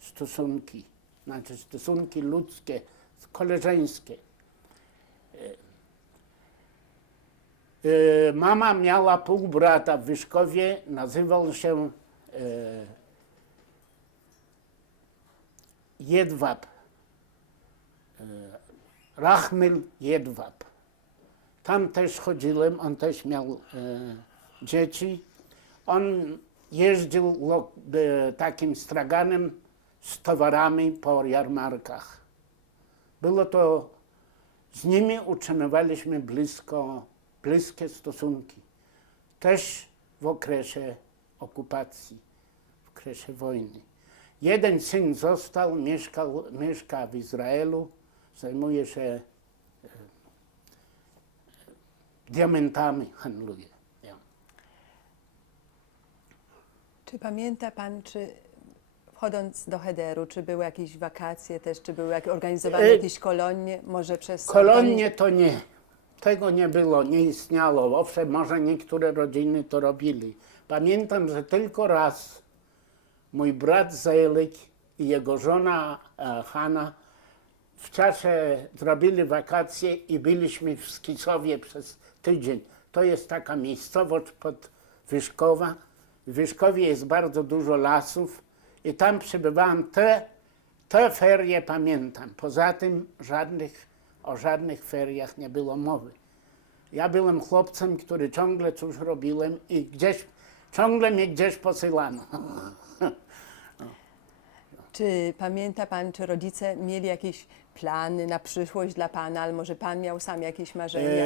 stosunki, znaczy stosunki ludzkie, koleżeńskie. Mama miała półbrata w Wyszkowie, nazywał się Jedwab, Rachmil Jedwab. Tam też chodziłem, on też miał dzieci. On jeździł takim straganem z towarami po jarmarkach. Było to, z nimi utrzymywaliśmy bliskie stosunki. Też w okresie okupacji, w okresie wojny. Jeden syn został, mieszka w Izraelu, zajmuje się diamentami, handluje. Ja. Czy pamięta pan, czy wchodząc do Hederu, czy były jakieś wakacje też, czy były organizowane jakieś kolonie, może przez... Kolonie to nie. Tego nie było, nie istniało. Owszem, może niektóre rodziny to robili. Pamiętam, że tylko raz mój brat Zelik i jego żona Hanna w czasie zrobili wakacje i byliśmy w Skiszowie przez tydzień. To jest taka miejscowość pod Wyszkowa. W Wyszkowie jest bardzo dużo lasów i tam przebywałem. Te ferie pamiętam. Poza tym o żadnych feriach nie było mowy. Ja byłem chłopcem, który ciągle coś robiłem i ciągle mnie gdzieś posyłano. Czy pamięta pan, czy rodzice mieli jakieś plany na przyszłość dla pana, albo może pan miał sam jakieś marzenia?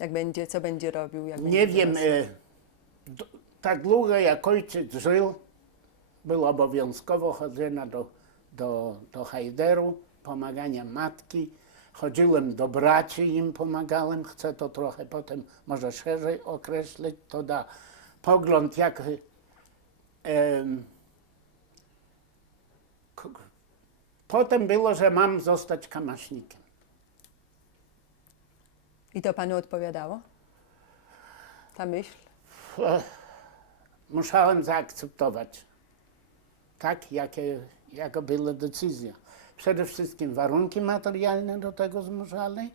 Jak będzie, co będzie robił? Jak Nie będzie wiem, tak długo jak ojciec żył, był obowiązkowo chodzenia do Hederu, pomagania matki. Chodziłem do braci, im pomagałem. Chcę to trochę potem może szerzej określić. To da pogląd, Potem było, że mam zostać kamaśnikiem. I to panu odpowiadało? Ta myśl? Musiałem zaakceptować. Tak, jaka była decyzja. Przede wszystkim warunki materialne do tego zmuszali.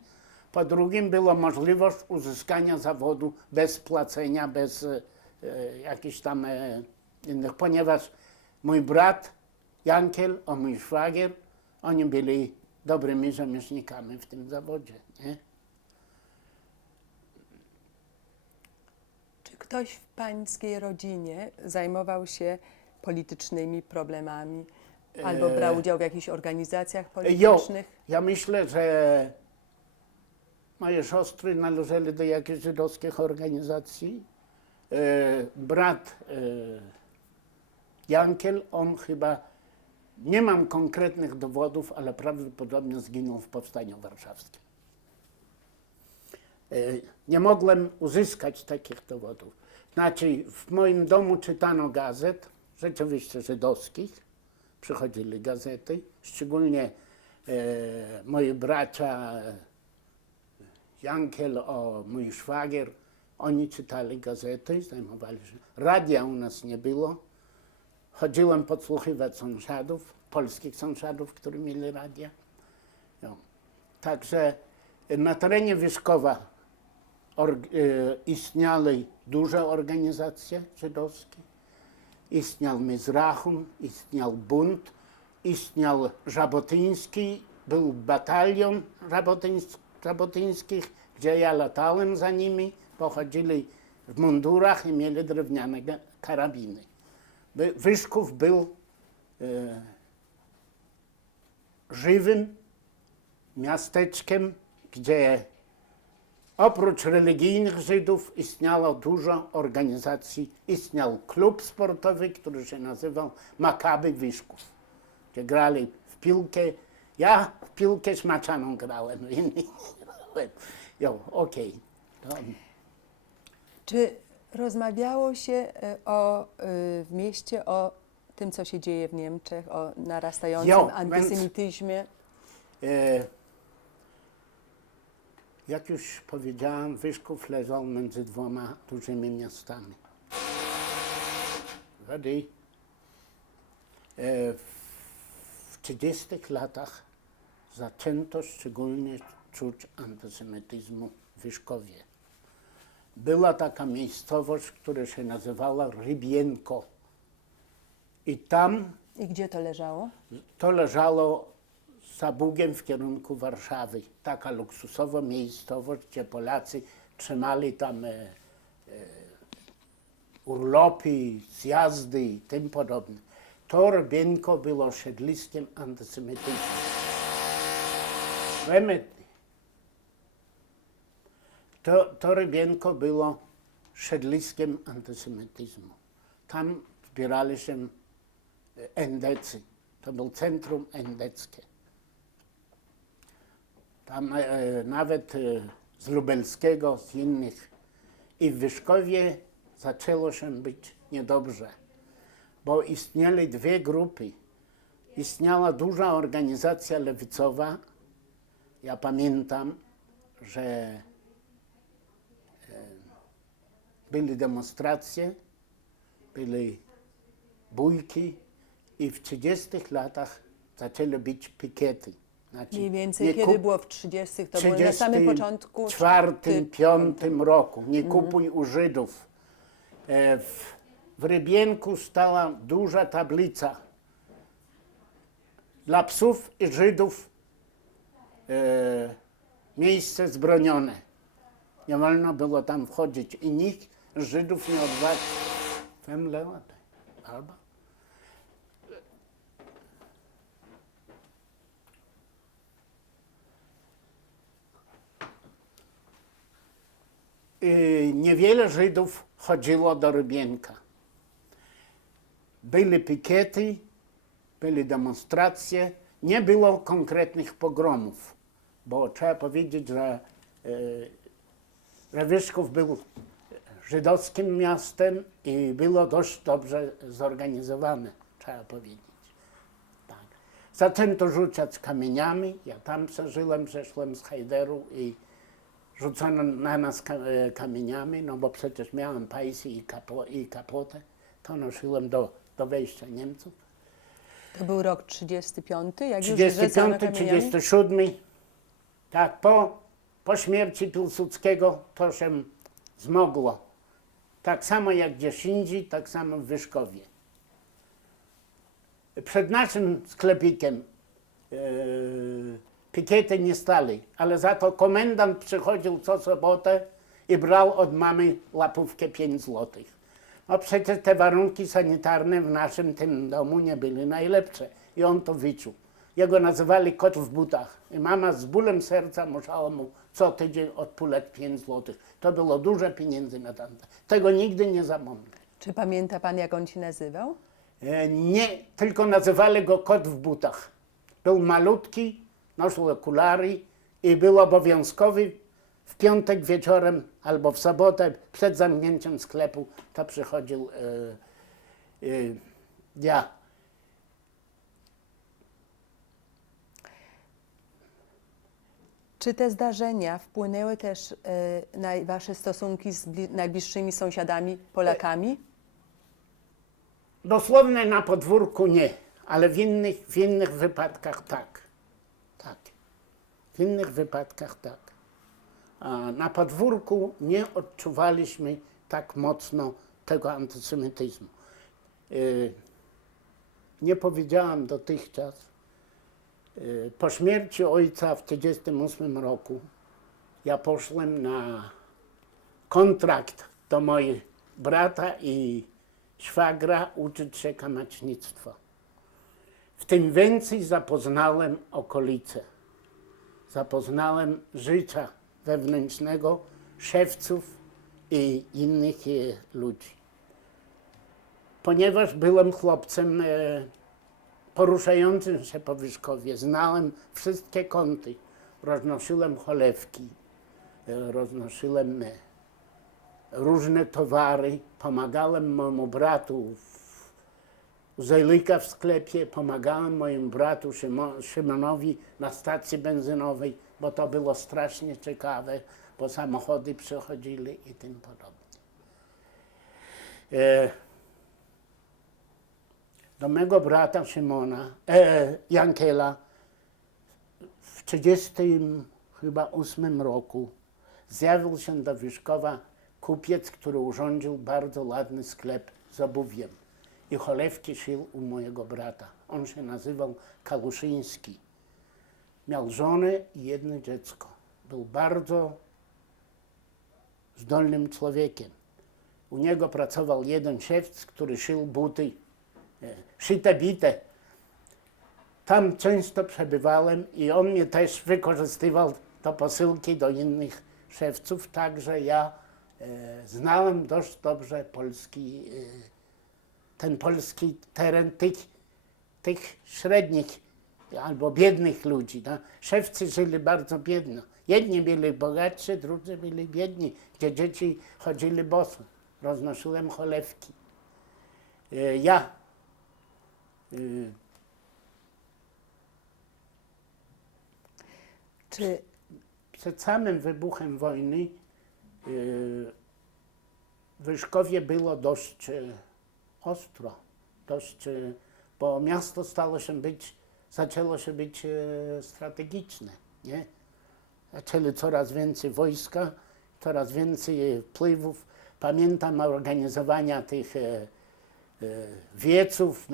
Po drugim była możliwość uzyskania zawodu bez płacenia, bez jakichś tam innych, ponieważ mój brat Jankiel, a mój szwagier, oni byli dobrymi rzemieślnikami w tym zawodzie. Nie? Czy ktoś w pańskiej rodzinie zajmował się politycznymi problemami albo brał udział w jakichś organizacjach politycznych? Ja myślę, że moje siostry należeli do jakichś żydowskich organizacji. Brat Jankiel, on chyba, nie mam konkretnych dowodów, ale prawdopodobnie zginął w Powstaniu Warszawskim. Nie mogłem uzyskać takich dowodów. Znaczy, w moim domu czytano gazet, rzeczywiście żydowskich, przychodzili gazety, szczególnie moi bracia Jankiel, mój szwagier, oni czytali gazety, zajmowali się. Radia u nas nie było. Chodziłem podsłuchiwać sąsiadów, polskich sąsiadów, którzy mieli radia. No. Także na terenie Wierzchowa istniały duże organizacje żydowskie. Istniał Mizrachum, istniał Bunt, istniał Żabotyński, był batalion żabotyńskich, gdzie ja latałem za nimi, pochodzili w mundurach i mieli drewniane karabiny. Wyszków był żywym miasteczkiem, gdzie oprócz religijnych Żydów istniało dużo organizacji. Istniał klub sportowy, który się nazywał Makaby Wyszków, gdzie grali w piłkę. Ja w piłkę szmaczaną grałem, inni nie grałem. Okej. Czy rozmawiało się w mieście o tym, co się dzieje w Niemczech, o narastającym antysemityzmie? Jak już powiedziałem, Wyszków leżał między dwoma dużymi miastami. Wtedy w 30 latach zaczęto szczególnie czuć antysemityzmu w Wyszkowie. Była taka miejscowość, która się nazywała Rybienko. I tam... I gdzie to leżało? To leżało za Bugiem w kierunku Warszawy. Taka luksusowa miejscowość, gdzie Polacy trzymali tam urlopy, zjazdy i tym podobne. To Rybienko było siedliskiem antysemityzmu. To Rybienko było siedliskiem antysemityzmu. Tam zbierali się endecy. To był centrum endeckie. Tam nawet z Lubelskiego, z innych. I w Wyszkowie zaczęło się być niedobrze, bo istniały dwie grupy. Istniała duża organizacja lewicowa. Ja pamiętam, że były demonstracje, były bójki i w 30 latach zaczęły być pikiety. Znaczy, Mniej więcej kiedy było w 30? To było na samym początku? W 1934-1935 roku. Nie kupuj u Żydów. W Rybienku stała duża tablica. Dla psów i Żydów miejsce zbronione. Nie wolno było tam wchodzić i nikt z Żydów nie odważył. Albo? Niewiele Żydów chodziło do Rybienka. Były pikiety, były demonstracje, nie było konkretnych pogromów, bo trzeba powiedzieć, że Wyszków był żydowskim miastem i było dość dobrze zorganizowane, trzeba powiedzieć. Tak. Zaczęto rzucać kamieniami. Ja tam przeżyłem, przeszłem z Hajderu i rzucono na nas kamieniami, no bo przecież miałem pajsy i kapotę. To nosiłem do wejścia Niemców. To był rok 35, jak już 35, rzucano kamieniami? 37. Tak, po śmierci Piłsudskiego to się zmogło. Tak samo jak gdzieś indziej, tak samo w Wyszkowie. Przed naszym sklepikiem pikiety nie stali, ale za to komendant przychodził co sobotę i brał od mamy łapówkę 5 złotych. No przecież te warunki sanitarne w naszym tym domu nie były najlepsze i on to wyczuł. Jego nazywali kot w butach i mama z bólem serca musiała mu co tydzień odpulać 5 złotych. To było dużo pieniędzy na tamte. Tego nigdy nie zapomnę. Czy pamięta pan, jak on się nazywał? Nie, tylko nazywali go kot w butach. Był malutki, nosił okulary i był obowiązkowy w piątek wieczorem albo w sobotę przed zamknięciem sklepu. To przychodził ja. Czy te zdarzenia wpłynęły też na wasze stosunki z najbliższymi sąsiadami, Polakami? Dosłownie na podwórku nie, ale w innych wypadkach tak. Tak. W innych wypadkach tak. A na podwórku nie odczuwaliśmy tak mocno tego antysemityzmu. Nie powiedziałam dotychczas, po śmierci ojca w 1938 roku ja poszłem na kontrakt do mojego brata i szwagra uczyć się kamacznictwa. W tym więcej zapoznałem okolice. Zapoznałem życia wewnętrznego szewców i innych ludzi. Ponieważ byłem chłopcem poruszającym się po Wyszkowie, znałem wszystkie kąty. Roznosiłem cholewki, roznosiłem różne towary, pomagałem mojemu bratu u Zejlika w sklepie, pomagałem mojemu bratu Szymonowi na stacji benzynowej, bo to było strasznie ciekawe, bo samochody przychodzili i tym podobnie. Do mego brata Szymona, Jankiela w 1938 roku zjawił się do Wyszkowa kupiec, który urządził bardzo ładny sklep z obuwiem i cholewki szył u mojego brata. On się nazywał Kaluszyński. Miał żonę i jedno dziecko. Był bardzo zdolnym człowiekiem. U niego pracował jeden szewc, który szył buty, szyte bite. Tam często przebywałem i on mnie też wykorzystywał do posyłki do innych szewców, także ja znałem dość dobrze ten polski teren tych średnich albo biednych ludzi. No. Szewcy żyli bardzo biedno. Jedni byli bogatsi, drudzy byli biedni, gdzie dzieci chodzili boso. Roznosiłem cholewki. Czy Przed samym wybuchem wojny w Wyszkowie było dość ostro, bo miasto zaczęło się być strategiczne, nie? Zaczęli coraz więcej wojska, coraz więcej wpływów. Pamiętam organizowania tych wieców,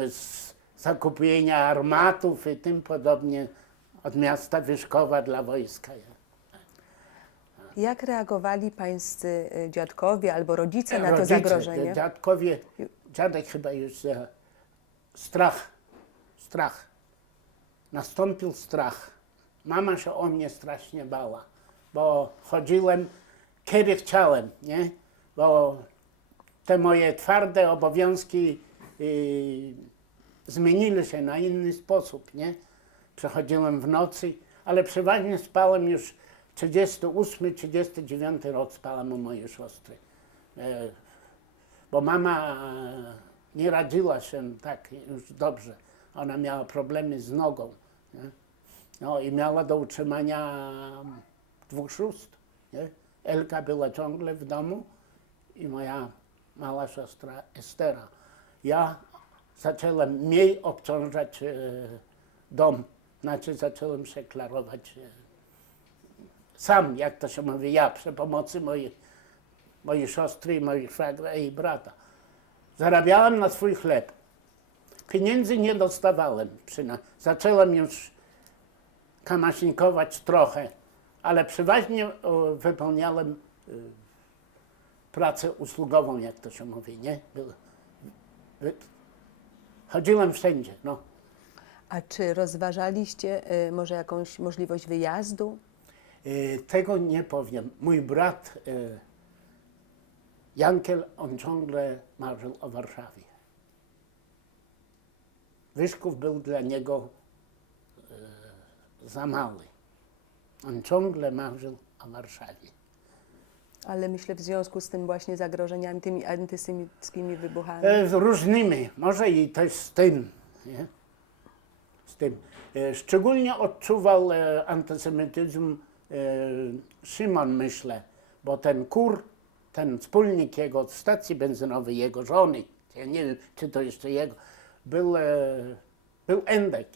zakupienia armatów i tym podobnie od miasta Wyszkowa dla wojska. jak reagowali pańscy dziadkowie albo rodzice na to zagrożenie? Dziadek chyba już strach. Nastąpił strach. Mama się o mnie strasznie bała, bo chodziłem, kiedy chciałem, nie? Bo te moje twarde obowiązki zmieniły się na inny sposób, nie? Przechodziłem w nocy, ale przeważnie spałem już 38, 39 rok spałem u mojej siostry. Bo mama nie radziła się tak już dobrze. Ona miała problemy z nogą. Nie? No i miała do utrzymania 2 sióstr. Nie? Elka była ciągle w domu i moja mała siostra Estera. Ja zacząłem mniej obciążać dom, znaczy zacząłem się klarować sam, jak to się mówi, ja, przy pomocy mojej siostry, mojej szwagra i brata. Zarabiałem na swój chleb. Pieniędzy nie dostawałem. Zacząłem już kamaśnikować trochę, ale przeważnie wypełniałem pracę usługową, jak to się mówi, nie? Chodziłem wszędzie, no. A czy rozważaliście może jakąś możliwość wyjazdu? Tego nie powiem. Mój brat Jankel, on ciągle marzył o Warszawie. Wyszków był dla niego za mały. On ciągle marzył o Warszawie. Ale myślę w związku z tym właśnie zagrożeniami, tymi antysemickimi wybuchami. Z różnymi, może i też z tym. Nie? Z tym. Szczególnie odczuwał antysemityzm Szymon, myślę, bo ten Kur, ten wspólnik jego od stacji benzynowej, jego żony, ja nie wiem, czy to jeszcze jego, był endek.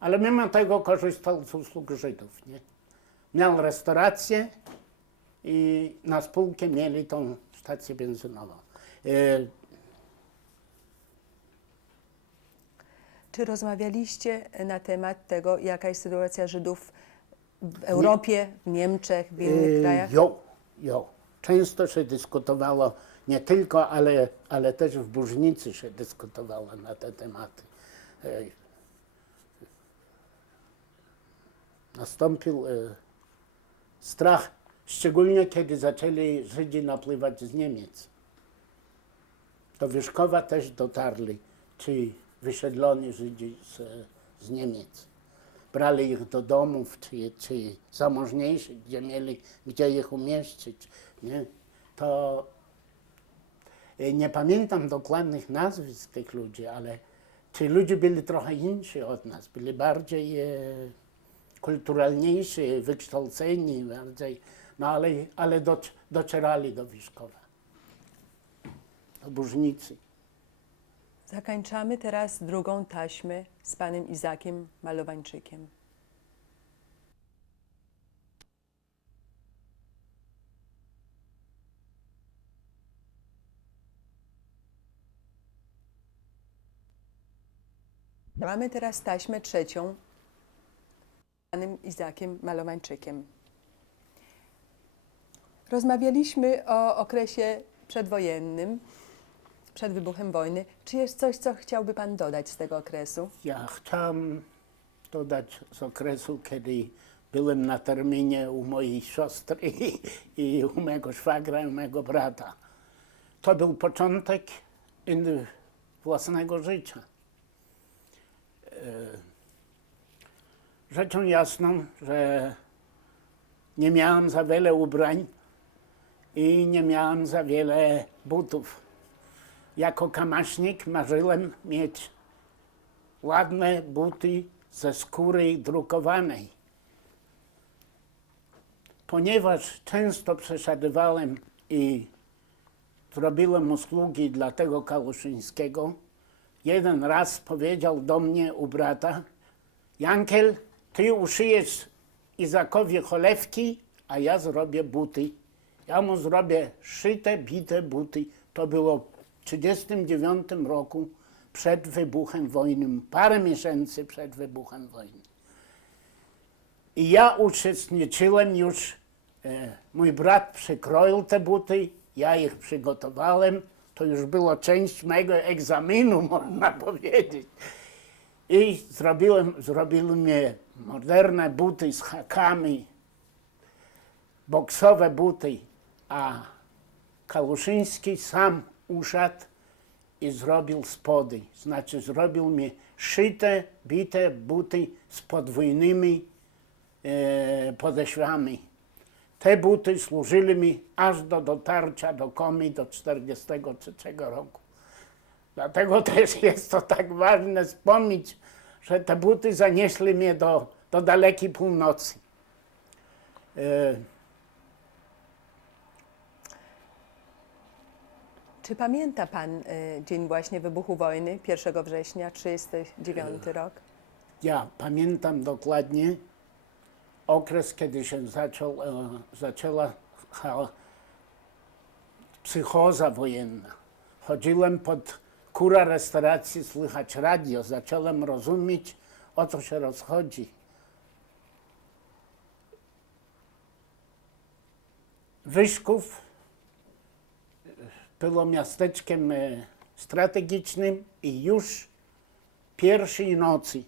Ale mimo tego korzystał z usług Żydów. Nie? Miał restaurację i na spółkę mieli tą stację benzynową. Czy rozmawialiście na temat tego, jaka jest sytuacja Żydów w Europie, w Niemczech, w innych krajach? Jo. Często się dyskutowało, nie tylko, ale też w Burznicy się dyskutowało na te tematy. Nastąpił strach, szczególnie kiedy zaczęli Żydzi napływać z Niemiec. Do Wierzchowa też dotarli ci wysiedloni Żydzi z Niemiec. Brali ich do domów, czy zamożniejszych, gdzie mieli gdzie ich umieścić. Nie? To nie pamiętam dokładnych nazwisk tych ludzi, ale ci ludzie byli trochę inni od nas, byli bardziej kulturalniejsi, wykształceni, bardziej, no ale docierali do Wierzchowa, do Burznicy. Zakończamy teraz drugą taśmę z panem Izakiem Malowańczykiem. Mamy teraz taśmę trzecią z panem Izakiem Malowańczykiem. Rozmawialiśmy o okresie przedwojennym, przed wybuchem wojny. Czy jest coś, co chciałby pan dodać z tego okresu? Ja chciałem dodać z okresu, kiedy byłem na terminie u mojej siostry i u mego szwagra i u mego brata. To był początek własnego życia. Rzeczą jasną, że nie miałem za wiele ubrań i nie miałem za wiele butów. Jako kamaśnik marzyłem mieć ładne buty ze skóry drukowanej. Ponieważ często przesiadywałem i zrobiłem usługi dla tego Kaluszyńskiego, jeden raz powiedział do mnie u brata: Jankel, ty uszyjesz Izakowi cholewki, a ja zrobię buty. Ja mu zrobię szyte, bite buty. To było w 1939 roku, przed wybuchem wojny, parę miesięcy przed wybuchem wojny. I ja uczestniczyłem już, mój brat przykroił te buty, ja ich przygotowałem, to już było część mego egzaminu, można powiedzieć. I zrobili mnie moderne buty z hakami, boksowe buty, a Kaluszyński sam usiadł i zrobił spody. Znaczy zrobił mi szyte, bite buty z podwójnymi podeszwami. Te buty służyły mi aż do dotarcia do Komi do 1943 roku. Dlatego też jest to tak ważne wspomnieć, że te buty zanieśli mnie do dalekiej północy. Czy pamięta pan dzień właśnie wybuchu wojny, 1 września 1939 rok? Ja pamiętam dokładnie okres, kiedy się zaczęła psychoza wojenna. Chodziłem pod kura restauracji, słychać radio, zacząłem rozumieć, o co się rozchodzi. Wyszków było miasteczkiem strategicznym i już pierwszej nocy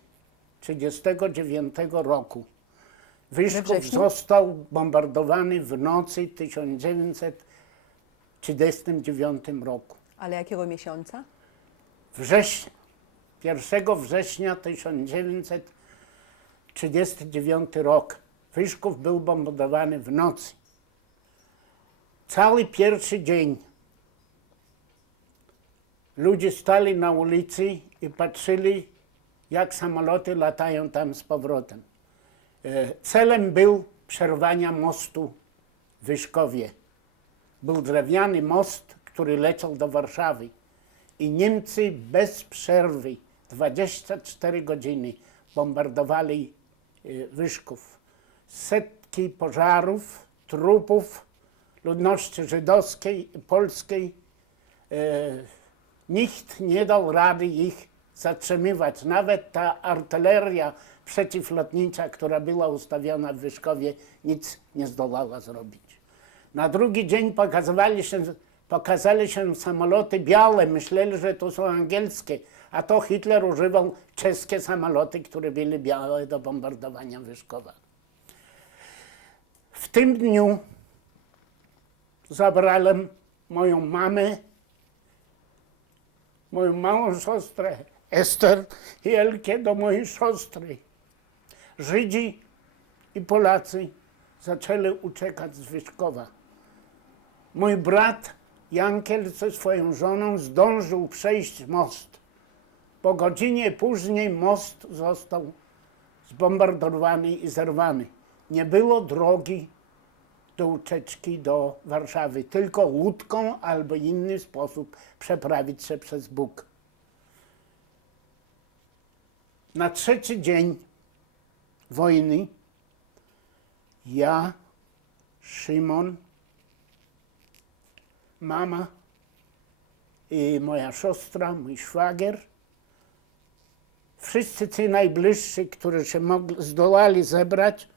1939 roku Wyszków został bombardowany w nocy 1939 roku. Ale jakiego miesiąca? Września, 1 września 1939 rok. Wyszków był bombardowany w nocy. Cały pierwszy dzień ludzie stali na ulicy i patrzyli, jak samoloty latają tam z powrotem. Celem był przerwania mostu w Wyszkowie. Był drewniany most, który leciał do Warszawy. I Niemcy bez przerwy 24 godziny bombardowali Wyszków. Setki pożarów, trupów ludności żydowskiej i polskiej. Nikt nie dał rady ich zatrzymywać. Nawet ta artyleria przeciwlotnicza, która była ustawiona w Wyszkowie, nic nie zdołała zrobić. Na drugi dzień pokazali się samoloty białe, myśleli, że to są angielskie, a to Hitler używał czeskie samoloty, które były białe do bombardowania Wyszkowa. W tym dniu zabrałem moją mamę, moją małą siostrę Ester i Elkę do mojej siostry. Żydzi i Polacy zaczęli uciekać z Wyszkowa. Mój brat Jankel ze swoją żoną zdążył przejść most. Po godzinie później most został zbombardowany i zerwany. Nie było drogi do ucieczki do Warszawy, tylko łódką albo inny sposób przeprawić się przez Bóg. Na trzeci dzień wojny ja, Szymon, mama i moja siostra, mój szwagier, wszyscy ci najbliżsi, którzy się zdołali zebrać,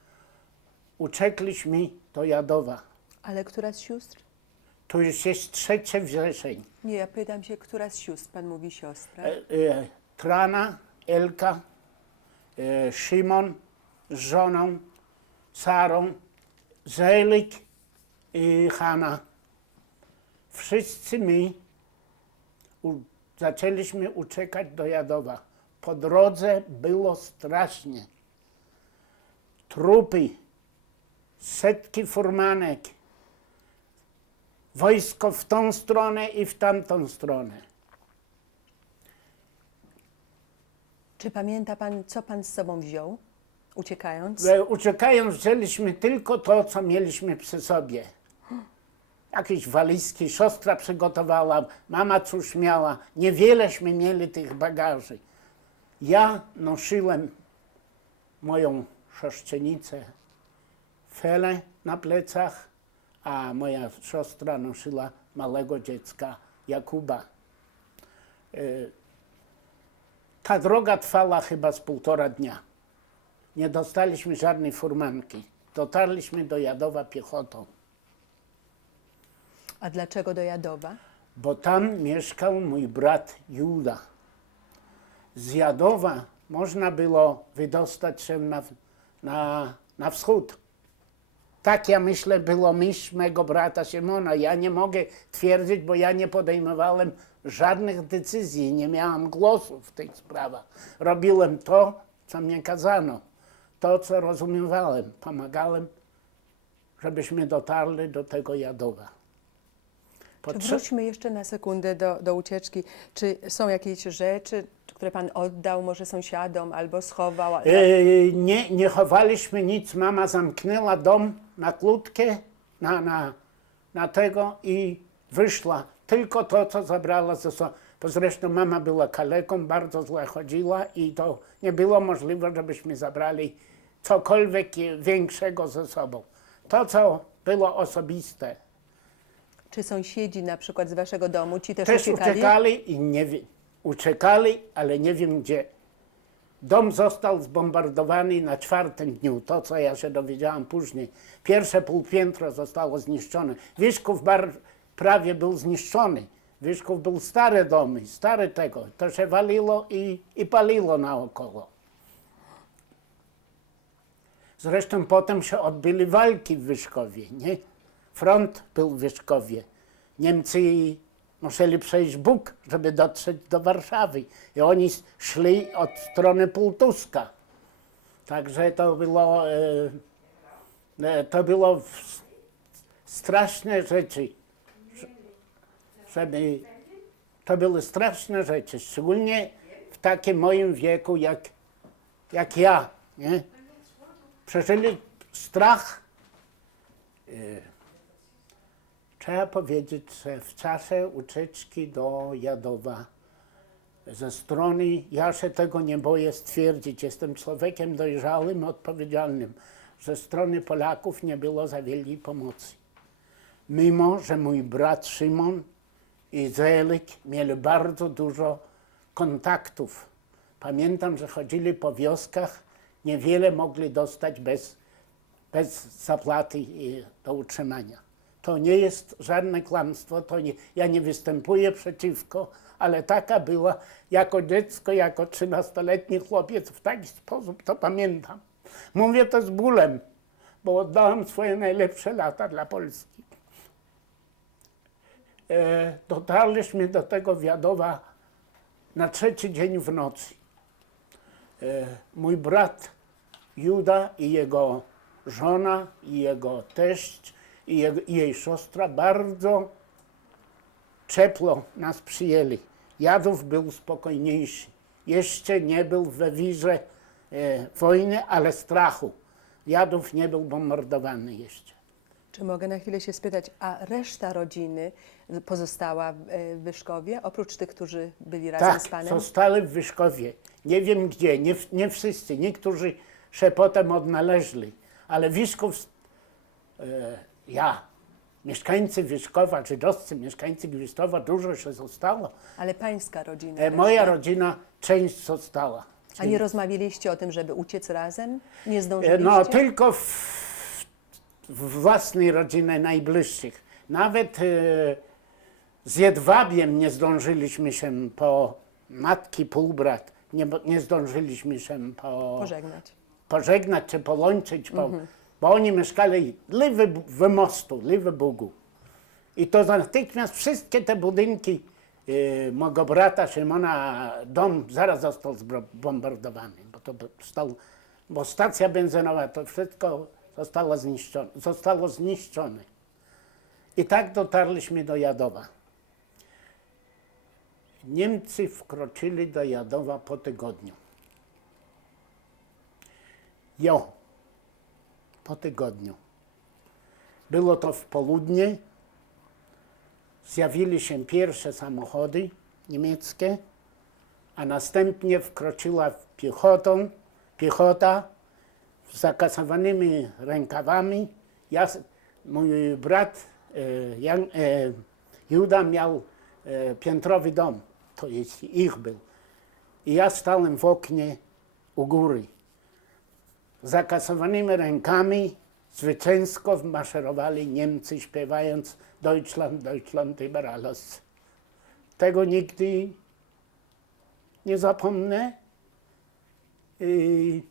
uciekliśmy do Jadowa. Ale która z sióstr? To już jest 3 wrzesień. Nie, ja pytam się, która z sióstr? Pan mówi siostra. Trana, Elka, Szymon z żoną, Sarą, Zelik i Hanna. Wszyscy my zaczęliśmy uciekać do Jadowa. Po drodze było strasznie. Trupy, setki furmanek, wojsko w tą stronę i w tamtą stronę. Czy pamięta pan, co pan z sobą wziął, uciekając? Uciekając wzięliśmy tylko to, co mieliśmy przy sobie. Jakieś walizki, siostra przygotowała, mama cóż miała. Niewieleśmy mieli tych bagaży. Ja nosiłem moją siostrzenicę Felę na plecach, a moja siostra nosiła małego dziecka Jakuba. Ta droga trwała chyba z 1,5 dnia. Nie dostaliśmy żadnej furmanki. Dotarliśmy do Jadowa piechotą. A dlaczego do Jadowa? Bo tam mieszkał mój brat Juda. Z Jadowa można było wydostać się na wschód. Tak, ja myślę, było myśl mego brata Szymona. Ja nie mogę twierdzić, bo ja nie podejmowałem żadnych decyzji, nie miałem głosu w tych sprawach. Robiłem to, co mnie kazano, to, co rozumiewałem. Pomagałem, żebyśmy dotarli do tego Jadowa. Wróćmy jeszcze na sekundę do ucieczki. Czy są jakieś rzeczy, które pan oddał może sąsiadom albo schował? Nie chowaliśmy nic. Mama zamknęła dom na kłódkę, na tego i wyszła. Tylko to, co zabrała ze sobą. Bo zresztą mama była kaleką, bardzo źle chodziła i to nie było możliwe, żebyśmy zabrali cokolwiek większego ze sobą. To, co było osobiste. Czy sąsiedzi na przykład z waszego domu, ci też Też uciekali? uciekali i nie wiem. Uciekali, ale nie wiem gdzie. Dom został zbombardowany na 4. dniu, to co ja się dowiedziałam później. Pierwsze półpiętro zostało zniszczone. Wierzchów prawie był zniszczony. Wierzchów był stare domy, stare tego. To się waliło i paliło naokoło. Zresztą potem się odbyły walki w Wyszkowie, nie? Front był w Wyszkowie. Niemcy musieli przejść Bóg, żeby dotrzeć do Warszawy. I oni szli od strony Półtuska. Także to było straszne rzeczy. To były straszne rzeczy, szczególnie w takim moim wieku jak ja. Nie? Przeżyli strach. Trzeba powiedzieć, że w czasie ucieczki do Jadowa ze strony, ja się tego nie boję stwierdzić, jestem człowiekiem dojrzałym, odpowiedzialnym, ze strony Polaków nie było za wiele pomocy. Mimo, że mój brat Szymon i Zelik mieli bardzo dużo kontaktów. Pamiętam, że chodzili po wioskach, niewiele mogli dostać bez zapłaty do utrzymania. To nie jest żadne kłamstwo, ja nie występuję przeciwko, ale taka była jako dziecko, jako 13-letni chłopiec, w taki sposób to pamiętam. Mówię to z bólem, bo oddałem swoje najlepsze lata dla Polski. Dotarliśmy do tego Wiadowa na 3. dzień w nocy. Mój brat Juda i jego żona, i jego teść, i jej siostra bardzo ciepło nas przyjęli. Jadów był spokojniejszy. Jeszcze nie był we wirze wojny, ale strachu. Jadów nie był bombardowany jeszcze. Czy mogę na chwilę się spytać, a reszta rodziny pozostała w Wyszkowie, oprócz tych, którzy byli razem z panem? Tak, zostali w Wyszkowie. Nie wiem gdzie, nie wszyscy. Niektórzy się potem odnaleźli, ale Wyszków, mieszkańcy Wyszkowa, żydowscy mieszkańcy Wyszkowa, dużo się zostało. Ale pańska rodzina? Moja rodzina, część została. A nie rozmawialiście o tym, żeby uciec razem? Nie zdążyliście? No, tylko w własnej rodzinie najbliższych. Nawet z Jedwabiem nie zdążyliśmy się po matki, półbrat, nie zdążyliśmy się pożegnać czy połączyć, bo oni mieszkali w mostu, w Bugu. I to natychmiast wszystkie te budynki mojego brata Szymona, dom zaraz został zbombardowany, bo stacja benzynowa, to wszystko zostało zniszczone. I tak dotarliśmy do Jadowa. Niemcy wkroczyli do Jadowa po tygodniu. Po tygodniu. Było to w południe. Zjawili się pierwsze samochody niemieckie, a następnie wkroczyła piechota z zakasowanymi rękawami. Mój brat Juda miał piętrowy dom, to jest ich był. I ja stałem w oknie u góry. Z zakasowanymi rękami zwycięsko maszerowali Niemcy, śpiewając Deutschland, Deutschland über alles. Tego nigdy nie zapomnę. I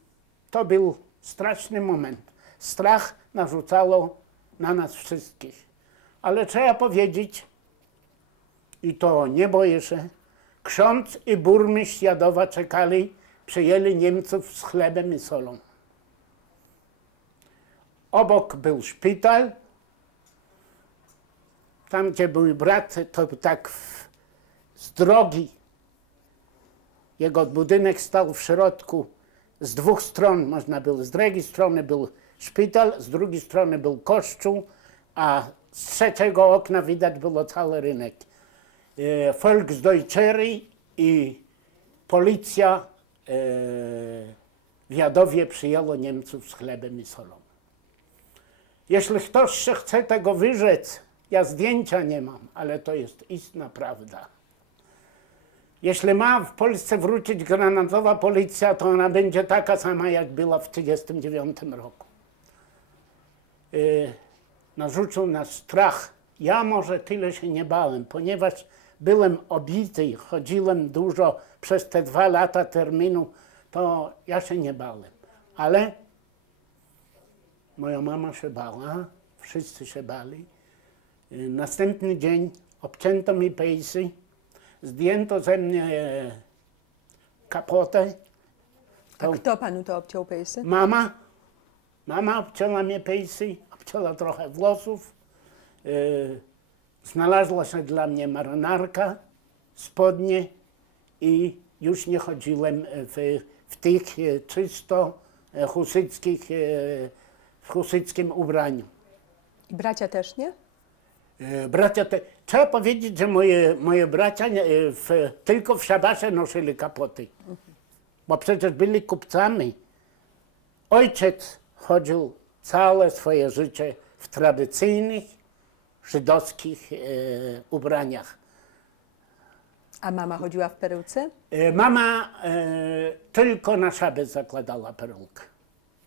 to był straszny moment. Strach narzucało na nas wszystkich. Ale trzeba powiedzieć, i to nie boję się, ksiądz i burmistrz Jadowa przyjęli Niemców z chlebem i solą. Obok był szpital, tam gdzie był brat, to tak z drogi, jego budynek stał w środku, z dwóch stron można było, z drugiej strony był szpital, z drugiej strony był kościół, a z trzeciego okna widać było cały rynek. Volksdeutsche i policja w Jadowie przyjęło Niemców z chlebem i solą. Jeśli ktoś się chce tego wyrzec, ja zdjęcia nie mam, ale to jest istna prawda. Jeśli ma w Polsce wrócić granatowa policja, to ona będzie taka sama, jak była w 1939 roku. Narzucił nas strach. Ja może tyle się nie bałem, ponieważ byłem obity, chodziłem dużo przez te 2 lata terminu, to ja się nie bałem. Ale moja mama się bała, wszyscy się bali. Następny dzień obcięto mi pejsy, zdjęto ze mnie kapotę. A kto panu to obciął pejsy? Mama obcięła mnie pejsy, obcięła trochę włosów. Znalazła się dla mnie marynarka, spodnie i już nie chodziłem w tych czysto husyckich, w husyckim ubraniu. I bracia też nie? Bracia trzeba powiedzieć, że moje bracia tylko w szabasze nosili kapoty, bo przecież byli kupcami. Ojciec chodził całe swoje życie w tradycyjnych żydowskich ubraniach. A mama chodziła w peruce? Mama tylko na szabes zakładała perukę.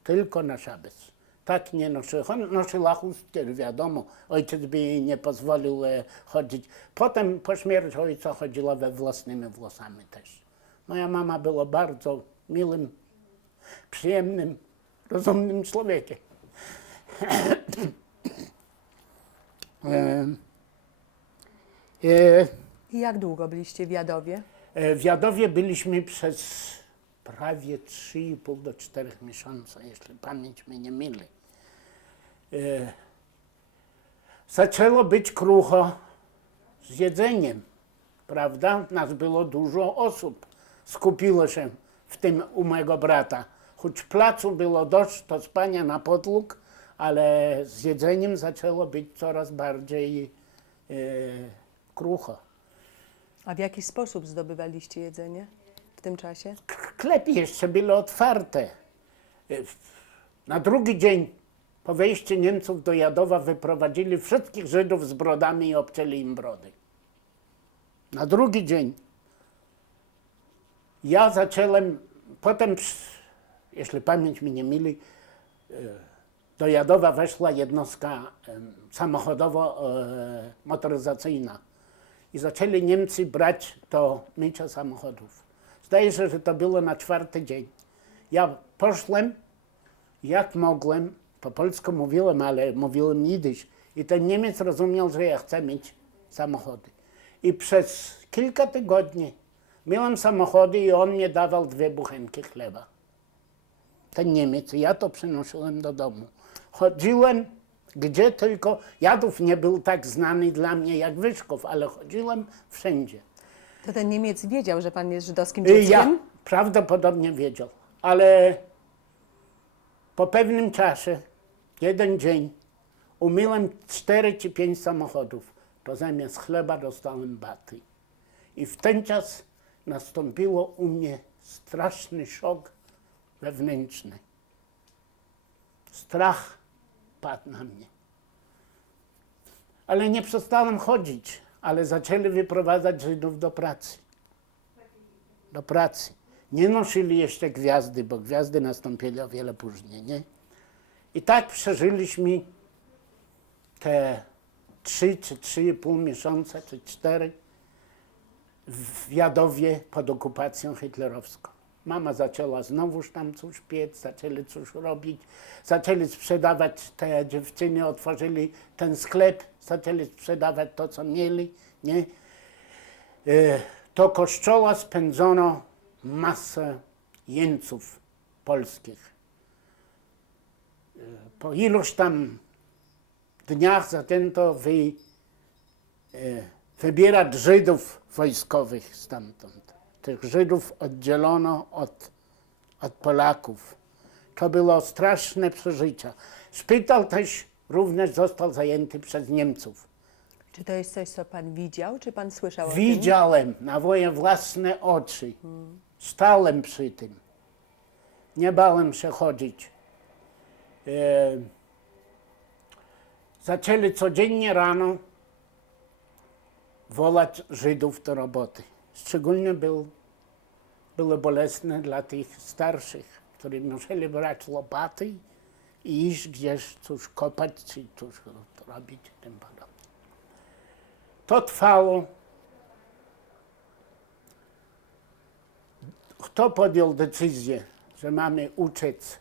Tylko na szabes. Tak nie nosiła. Nosiła chustkę, wiadomo. Ojciec by jej nie pozwolił chodzić. Potem po śmierci ojca chodziła we własnymi włosami też. Moja mama była bardzo miłym, przyjemnym, rozumnym człowiekiem. I jak długo byliście w Jadowie? W Jadowie byliśmy przez prawie 3,5 do 4 miesiące, jeśli pamięć mnie nie myli. Zaczęło być krucho z jedzeniem, prawda? Nas było dużo osób, skupiło się w tym u mego brata. Choć w placu było dość do spania na podłóg, ale z jedzeniem zaczęło być coraz bardziej krucho. A w jaki sposób zdobywaliście jedzenie w tym czasie? Sklepy jeszcze były otwarte. Na drugi dzień po wejściu Niemców do Jadowa wyprowadzili wszystkich Żydów z brodami i obcięli im brody. Na drugi dzień. Ja zacząłem, potem, jeśli pamięć mi nie myli, do Jadowa weszła jednostka samochodowo-motoryzacyjna i zaczęli Niemcy brać do mycia samochodów. Zdaje się, że to było na 4. dzień. Ja poszłem, jak mogłem, po polsku mówiłem, ale mówiłem jidysz. I ten Niemiec rozumiał, że ja chcę mieć samochody. I przez kilka tygodni miałem samochody i on mnie dawał 2 buchenki chleba. Ten Niemiec, ja to przynosiłem do domu. Chodziłem gdzie tylko, Jadów nie był tak znany dla mnie jak Wyszków, ale chodziłem wszędzie. To ten Niemiec wiedział, że pan jest żydowskim dzieckiem? Ja prawdopodobnie wiedział, ale po pewnym czasie, jeden dzień, umyłem 4 czy 5 samochodów, to zamiast chleba dostałem baty. I w ten czas nastąpiło u mnie straszny szok wewnętrzny. Strach padł na mnie. Ale nie przestałem chodzić, ale zaczęli wyprowadzać Żydów do pracy. Do pracy. Nie nosili jeszcze gwiazdy, bo gwiazdy nastąpiły o wiele później, nie? I tak przeżyliśmy te 3 czy 3,5 miesiąca, czy 4 w Jadowie pod okupacją hitlerowską. Mama zaczęła znowuż tam coś piec, zaczęli coś robić, zaczęli sprzedawać, te dziewczyny otworzyli ten sklep, zaczęli sprzedawać to, co mieli, nie? Do kościoła spędzono masę jeńców polskich. Po iluś tam dniach zaczęto wybierać Żydów wojskowych stamtąd. Tych Żydów oddzielono od Polaków. To było straszne przeżycie. Szpital też również został zajęty przez Niemców. Czy to jest coś, co pan widział, czy pan słyszał o tym? Widziałem na moje własne oczy. Stałem przy tym. Nie bałem się chodzić. Zaczęli codziennie rano wołać Żydów do roboty. Szczególnie było bolesne dla tych starszych, którzy musieli brać łopaty i iść gdzieś coś kopać, czy coś robić i tym podobne. To trwało. Kto podjął decyzję, że mamy uciec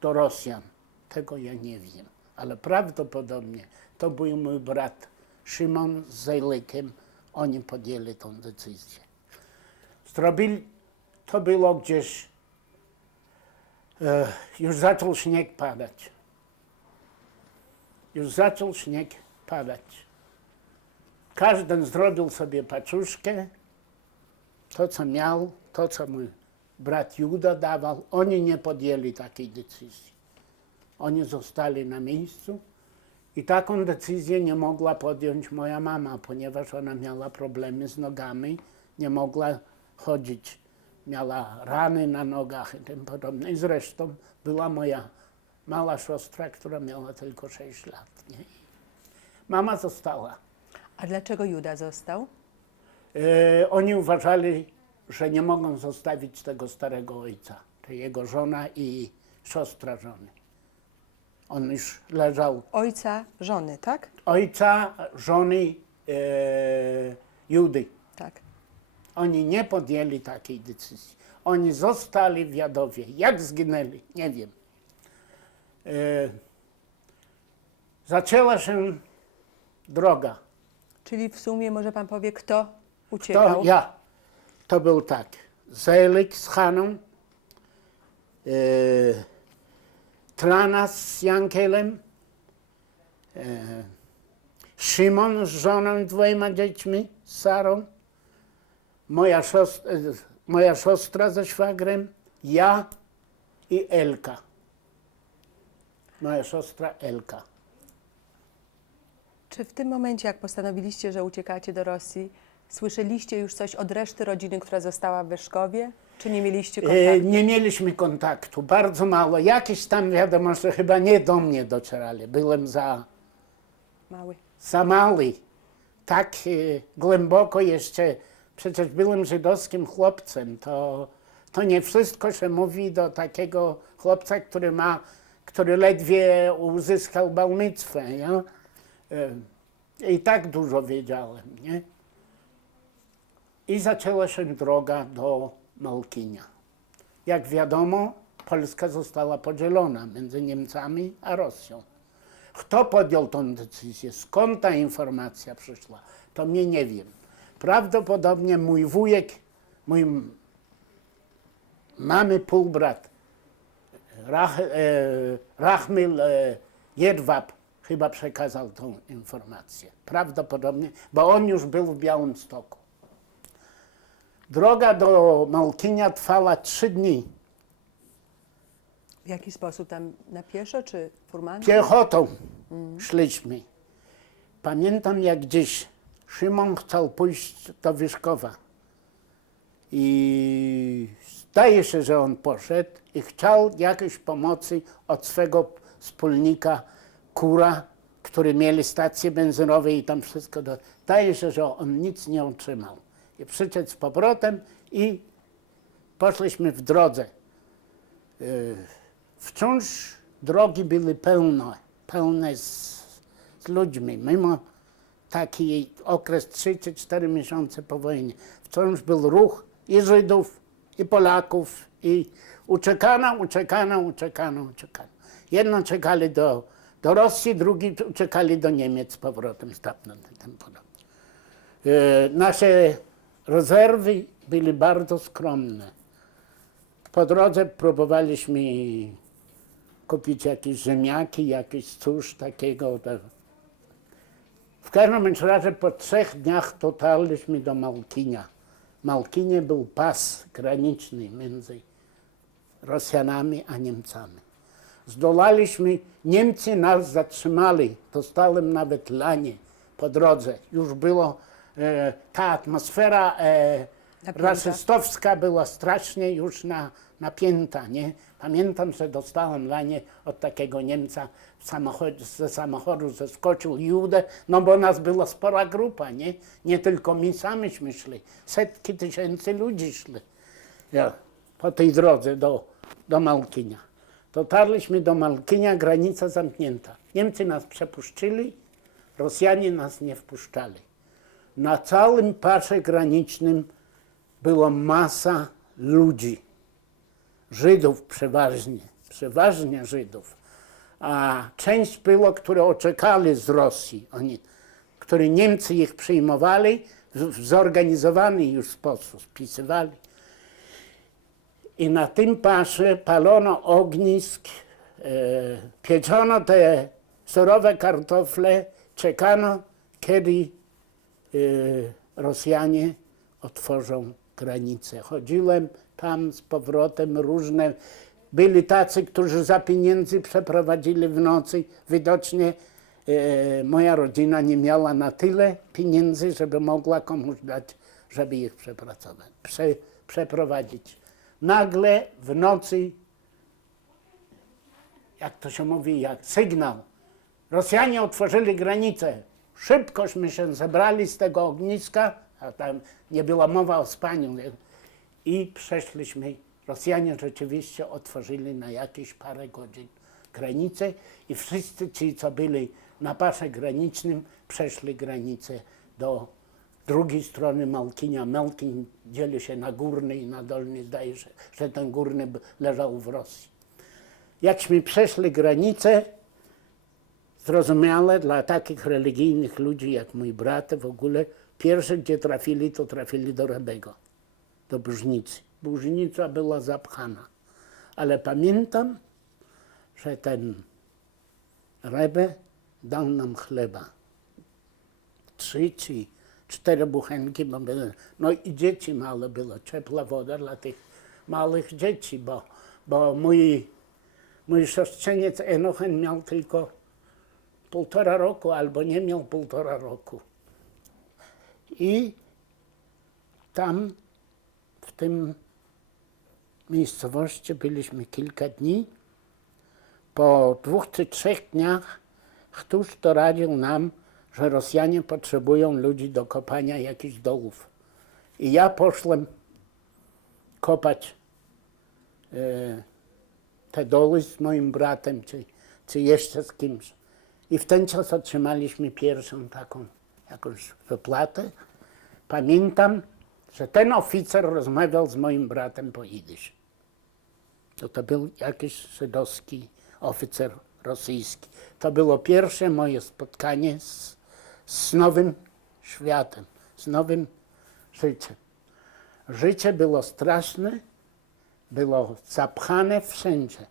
do Rosjan? Tego ja nie wiem, ale prawdopodobnie to był mój brat Szymon z Zejlikiem. Oni podjęli tę decyzję. To było gdzieś, już zaczął śnieg padać. Każdy zrobił sobie paczuszkę, to co miał, to co mój brat Juda dawał. Oni nie podjęli takiej decyzji. Oni zostali na miejscu i taką decyzję nie mogła podjąć moja mama, ponieważ ona miała problemy z nogami, nie mogła chodzić. Miała rany na nogach i tym podobne. I zresztą była moja mała siostra, która miała tylko 6 lat. Nie? Mama została. A dlaczego Juda został? Oni uważali, że nie mogą zostawić tego starego ojca. To jego żona i siostra żony. On już leżał. Ojca żony, tak? Ojca żony Judy. Tak. Oni nie podjęli takiej decyzji. Oni zostali w Jadowie. Jak zginęli? Nie wiem. Zaczęła się droga. Czyli w sumie może pan powie, kto uciekał? To ja. To był tak. Zejlik z Haną, Trana z Jankielem, Szymon z żoną i 2 dziećmi, z Sarą, moja siostra ze szwagrem, ja i Elka. Moja siostra Elka. Czy w tym momencie, jak postanowiliście, że uciekacie do Rosji, słyszeliście już coś od reszty rodziny, która została w Wyszkowie? Czy nie mieliście kontaktu? Nie mieliśmy kontaktu, bardzo mało. Jakieś tam wiadomości chyba nie do mnie docierali. Byłem za mały. Tak głęboko jeszcze, przecież byłem żydowskim chłopcem. To nie wszystko się mówi do takiego chłopca, który ledwie uzyskał bałmicwę. Ja? I tak dużo wiedziałem. Nie? I zaczęła się droga do Malkinia. Jak wiadomo, Polska została podzielona między Niemcami a Rosją. Kto podjął tę decyzję? Skąd ta informacja przyszła? To mnie nie wiem. Prawdopodobnie mój wujek, mój mamy półbrat, Rachmil Jedwab, chyba przekazał tę informację. Prawdopodobnie, bo on już był w Białymstoku. Droga do Malkinia trwała 3 dni. W jaki sposób? Tam na pieszo czy furmanką? Piechotą szliśmy. Pamiętam jak dziś Szymon chciał pójść do Wyszkowa. I zdaje się, że on poszedł i chciał jakiejś pomocy od swego wspólnika Kura, który mieli stacje benzynowe i tam wszystko. Zdaje się, że on nic nie otrzymał. I przyszedł z powrotem i poszliśmy w drodze. Wciąż drogi były pełne z ludźmi, mimo taki okres 3 czy 4 miesiące po wojnie. Wciąż był ruch i Żydów, i Polaków, i uciekano. Jedno czekali do Rosji, drugi uciekali do Niemiec z powrotem stamtąd. Nasze rezerwy były bardzo skromne. Po drodze próbowaliśmy kupić jakieś ziemniaki, jakieś coś takiego. W każdym razie po 3 dniach dotarliśmy do Malkinia. W Malkinie był pas graniczny między Rosjanami a Niemcami. Zdolaliśmy, Niemcy nas zatrzymali, dostałem nawet lanie po drodze. Już było, ta atmosfera rasistowska była strasznie już napięta, nie? Pamiętam, że dostałem lanie od takiego Niemca ze samochodu zeskoczył Judę, no bo nas była spora grupa, nie? Nie tylko my samiśmy szli, setki tysięcy ludzi szli po tej drodze do Malkinia. Dotarliśmy do Malkinia, granica zamknięta. Niemcy nas przepuścili, Rosjanie nas nie wpuszczali. Na całym pasie granicznym była masa ludzi. Żydów przeważnie Żydów. A część było, które uciekali z Rosji, które Niemcy ich przyjmowali w zorganizowany już sposób, spisywali. I na tym pasie palono ognisk, pieczono te surowe kartofle, czekano, kiedy Rosjanie otworzą granicę. Chodziłem tam z powrotem różne. Byli tacy, którzy za pieniędzy przeprowadzili w nocy. Widocznie moja rodzina nie miała na tyle pieniędzy, żeby mogła komuś dać, żeby ich przeprowadzić. Nagle w nocy, jak to się mówi, jak sygnał, Rosjanie otworzyli granicę. Szybkośmy się zebrali z tego ogniska, a tam nie była mowa o spaniu, i przeszliśmy. Rosjanie rzeczywiście otworzyli na jakieś parę godzin granicę i wszyscy ci, co byli na pasie granicznym, przeszli granicę do drugiej strony Malkinia. Malkin dzieli się na górny i na dolny. Zdaje się, że ten górny leżał w Rosji. Jakśmy przeszli granicę, zrozumiałe dla takich religijnych ludzi jak mój brat, w ogóle pierwsze, gdzie trafili, to trafili do Rebego, do Bużnicy. Bużnica była zapchana. Ale pamiętam, że ten Rebe dał nam chleba. 3 czy 4 buchenki, bo były, no i dzieci małe było, ciepła woda dla tych małych dzieci, bo mój siostrzeniec Enochen miał tylko 1,5 roku, albo nie miał 1,5 roku. I tam, w tym miejscowości byliśmy kilka dni. Po 2 czy 3 dniach któż doradził nam, że Rosjanie potrzebują ludzi do kopania jakichś dołów. I ja poszłem kopać te doły z moim bratem, czy jeszcze z kimś. I w ten czas otrzymaliśmy pierwszą taką jakąś wypłatę. Pamiętam, że ten oficer rozmawiał z moim bratem po jidysz. To był jakiś żydowski oficer rosyjski. To było pierwsze moje spotkanie z nowym światem, z nowym życiem. Życie było straszne, było zapchane wszędzie.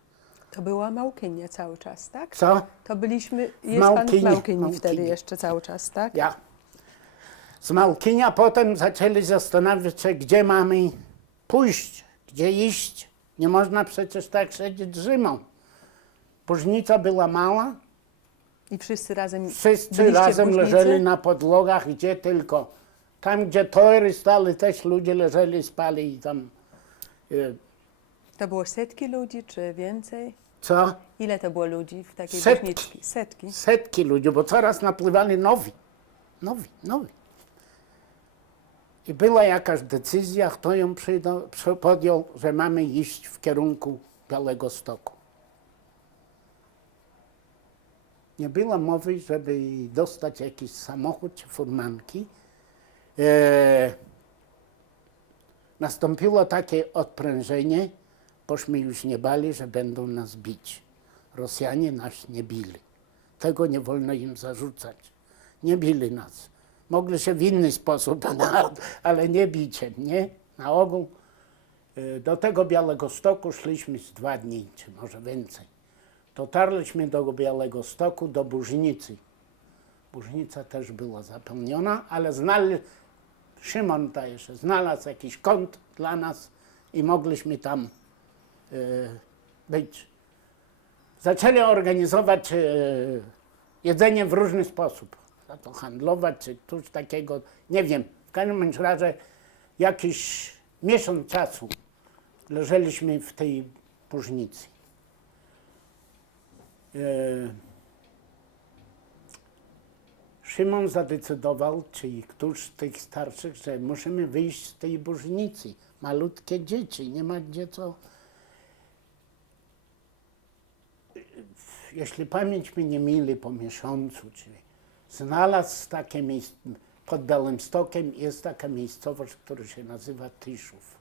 To była Małkinia cały czas, tak? Co? To byliśmy, jest Malkinie, pan w Małkini wtedy Malkinie. jeszcze cały czas, tak? Ja. Z Malkinia potem zaczęli zastanawiać się, gdzie mamy pójść, gdzie iść. Nie można przecież tak siedzieć zimą. Bużnica była mała, I wszyscy razem wszyscy byliście w razem Bużnicy? leżeli na podłogach, gdzie tylko. Tam, gdzie tory stali, też ludzie leżeli, spali i tam. To było setki ludzi, czy więcej? Co? Ile to było ludzi w takiej Setki. Bużniczki? Setki. Setki ludzi, bo coraz napływali nowi. I była jakaś decyzja, kto ją podjął, że mamy iść w kierunku Białegostoku. Nie było mowy, żeby dostać jakiś samochód czy furmanki. Nastąpiło takie odprężenie, bośmy już nie bali, że będą nas bić. Rosjanie nas nie bili. Tego nie wolno im zarzucać. Nie bili nas. Mogli się w inny sposób, ale nie biciem, nie? Na ogół do tego Białegostoku szliśmy z 2 dni, czy może więcej. Dotarliśmy do Białegostoku, do Bużnicy. Bożnica też była zapełniona, ale Szymon też znalazł jakiś kąt dla nas i mogliśmy tam być. Zaczęli organizować jedzenie w różny sposób. Za to handlować, czy coś takiego, nie wiem. W każdym razie jakiś miesiąc czasu leżeliśmy w tej Bożnicy. Szymon zadecydował, czyli któryś z tych starszych, że musimy wyjść z tej Bożnicy. Malutkie dzieci, nie ma gdzie co. Jeśli pamięć mnie nie myli, po miesiącu, czyli znalazł takie miejsce, pod Białymstokiem jest taka miejscowość, która się nazywa Tyszów.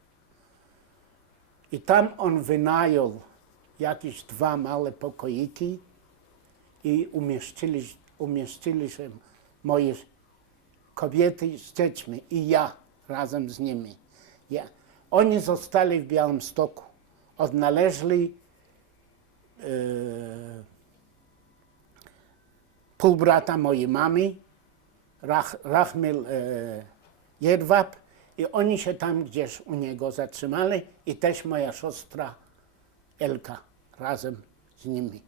I tam on wynajął jakieś 2 małe pokoiki i umieścili się moje kobiety z dziećmi i ja razem z nimi. Oni zostali w Białymstoku, odnaleźli półbrata mojej mamy, Rachmil Jedwab, i oni się tam gdzieś u niego zatrzymali i też moja siostra Elka razem z nimi.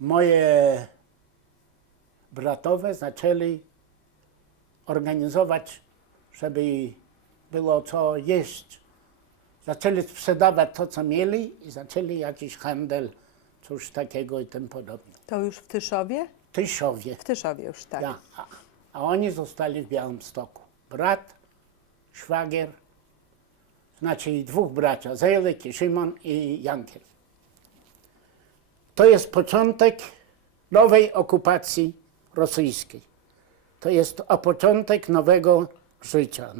Moje bratowe zaczęli organizować, żeby było co jeść. Zaczęli sprzedawać to, co mieli i zaczęli jakiś handel, coś takiego i tym podobne. To już w Tyszowie? Tyszowie. W Tyszowie już, tak. Ja, a oni zostali w Białymstoku. Brat, szwagier, znaczy 2 bracia, Zejlek i Szymon i Jankiel. To jest początek nowej okupacji rosyjskiej. To jest początek nowego życia,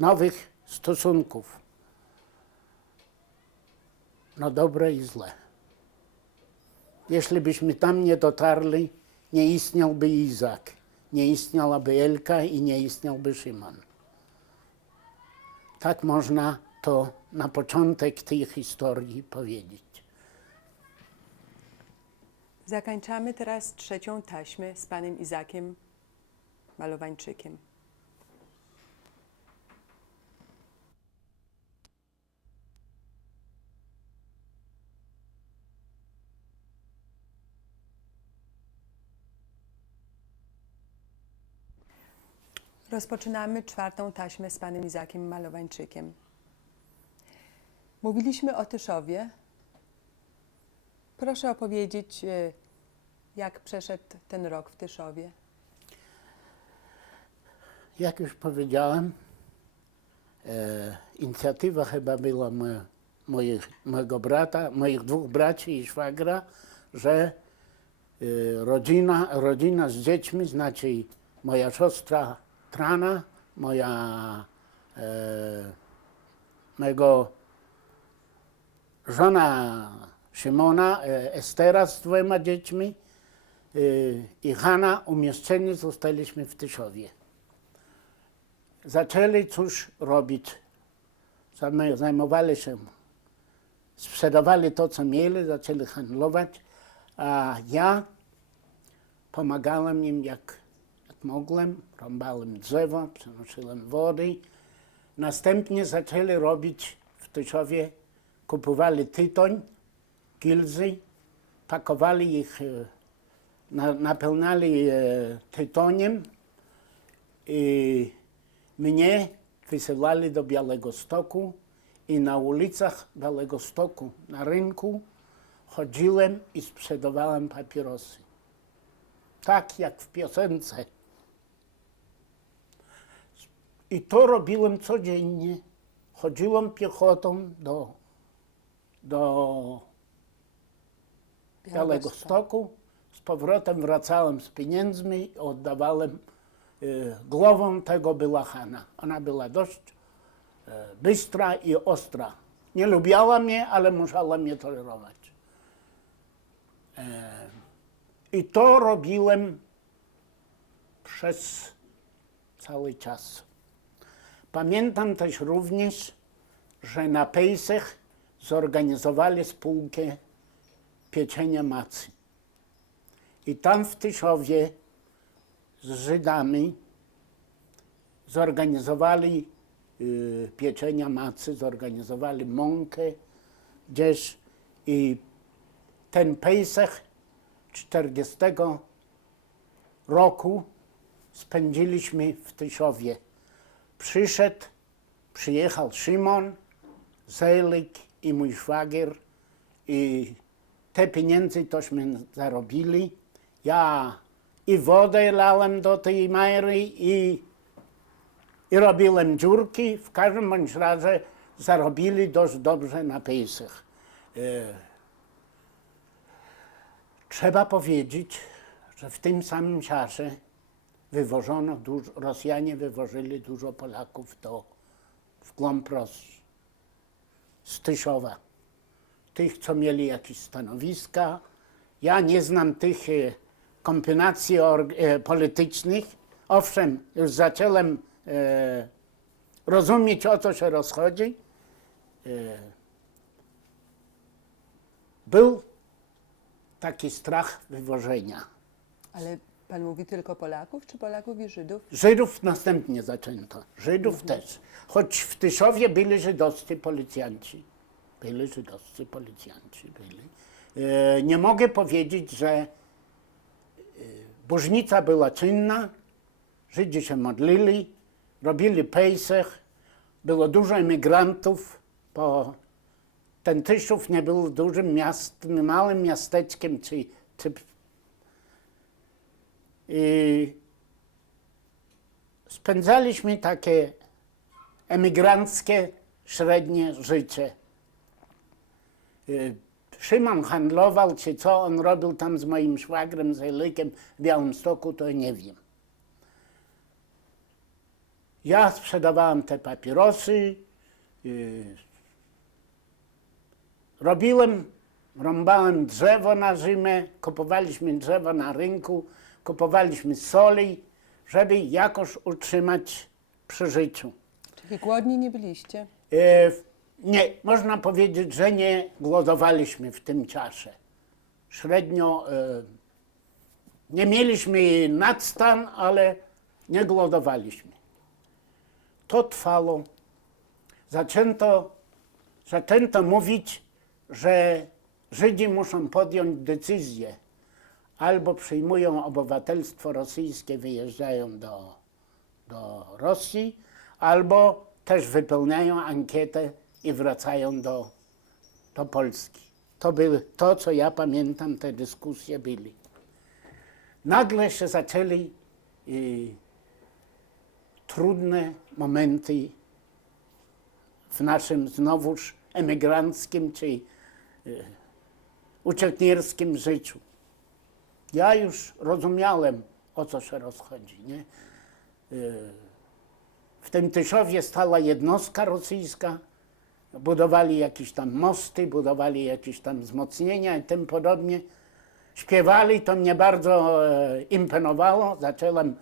nowych stosunków. No dobre i złe. Jeśli byśmy tam nie dotarli, nie istniałby Izak, nie istniałaby Elka i nie istniałby Szymon. Tak można to na początek tej historii powiedzieć. Zakończamy teraz 3. taśmę z panem Izakiem Malowańczykiem. Rozpoczynamy 4. taśmę z panem Izakiem Malowańczykiem. Mówiliśmy o Tyszowie. Proszę opowiedzieć, jak przeszedł ten rok w Tyszowie. Jak już powiedziałem, inicjatywa chyba była mojego brata, moich 2 braci i szwagra, że rodzina z dziećmi, znaczy moja siostra Trana, mojego żona Szymona, Estera z 2 dziećmi i Hanna umieszczeni zostaliśmy w Tyszowie. Zaczęli coś robić, zajmowali się, sprzedawali to, co mieli, zaczęli handlować, a ja pomagałem im jak mogłem, rąbałem drzewo, przenosiłem wody. Następnie zaczęli robić w Tyszowie, kupowali tytoń, gilzy, pakowali ich, napełniali tytoniem i mnie wysyłali do Białegostoku i na ulicach Białegostoku, na rynku chodziłem i sprzedawałem papierosy. Tak jak w piosence. I to robiłem codziennie. Chodziłem piechotą do Białegostoku. Z powrotem wracałem z pieniędzmi i oddawałem. Głową tego była Hanna. Ona była dość bystra i ostra. Nie lubiała mnie, ale musiała mnie tolerować. I to robiłem przez cały czas. Pamiętam też również, że na Pejsach zorganizowali spółkę pieczenia macy. I tam w Tyszowie z Żydami zorganizowali pieczenia macy, zorganizowali mąkę gdzieś i ten Pesach 40 roku spędziliśmy w Tyszowie. Przyjechał Szymon, Zejlik i mój szwagier i te pieniądze tośmy zarobili. Ja i wodę lałem do tej majry i robiłem dziurki. W każdym bądź razie zarobili dość dobrze na Pesach. Trzeba powiedzieć, że w tym samym czasie Rosjanie wywozili dużo Polaków w głąb Rosji, z Tyszowa. Tych, co mieli jakieś stanowiska. Ja nie znam tych kombinacji politycznych. Owszem, już zacząłem rozumieć, o co się rozchodzi. Był taki strach wywożenia. Ale pan mówi tylko Polaków, czy Polaków i Żydów? Żydów następnie zaczęto, Żydów też. Choć w Tyszowie byli żydowscy policjanci. Nie mogę powiedzieć, że bożnica była czynna, Żydzi się modlili, robili Pesach, było dużo emigrantów, bo ten Tyszów nie był dużym miastem, małym miasteczkiem, i spędzaliśmy takie emigranckie, średnie życie. Szymon handlował, czy co on robił tam z moim szwagrem, z Elikiem w Białymstoku, to nie wiem. Ja sprzedawałem te papierosy, rąbałem drzewo na zimę, kupowaliśmy drzewo na rynku, kupowaliśmy soli, żeby jakoś utrzymać przy życiu. Czyli głodni nie byliście? Nie, można powiedzieć, że nie głodowaliśmy w tym czasie. Średnio nie mieliśmy nadstan, ale nie głodowaliśmy. To trwało. Zaczęto mówić, że Żydzi muszą podjąć decyzję. Albo przyjmują obywatelstwo rosyjskie, wyjeżdżają do Rosji, albo też wypełniają ankietę i wracają do Polski. To było to, co ja pamiętam, te dyskusje były. Nagle się zaczęli trudne momenty w naszym znowuż emigranckim czy uciekinierskim życiu. Ja już rozumiałem, o co się rozchodzi. Nie? W tym Tyszowie stała jednostka rosyjska, budowali jakieś tam mosty, budowali jakieś tam wzmocnienia i tym podobnie. Śpiewali, to mnie bardzo imponowało. Zacząłem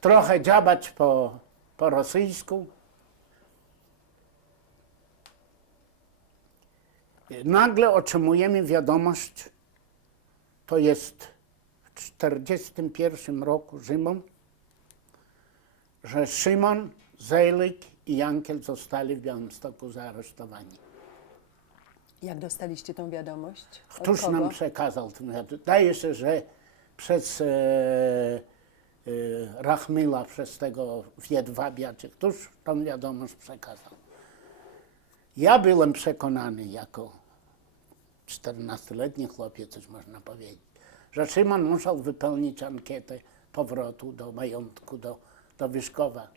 trochę dziabać po rosyjsku. Nagle otrzymujemy wiadomość, to jest w 1941 roku zimą, że Szymon, Zejlik i Jankiel zostali w Białymstoku zaaresztowani. Jak dostaliście tą wiadomość? Od Któż kogo? nam przekazał tę wiadomość? Zdaje się, że przez Rachmila, przez tego Wiedwabia, czy któż tą wiadomość przekazał. Ja byłem przekonany jako 14-letni chłopiec, coś można powiedzieć, że Szymon musiał wypełnić ankietę powrotu do majątku, do Wyszkowa.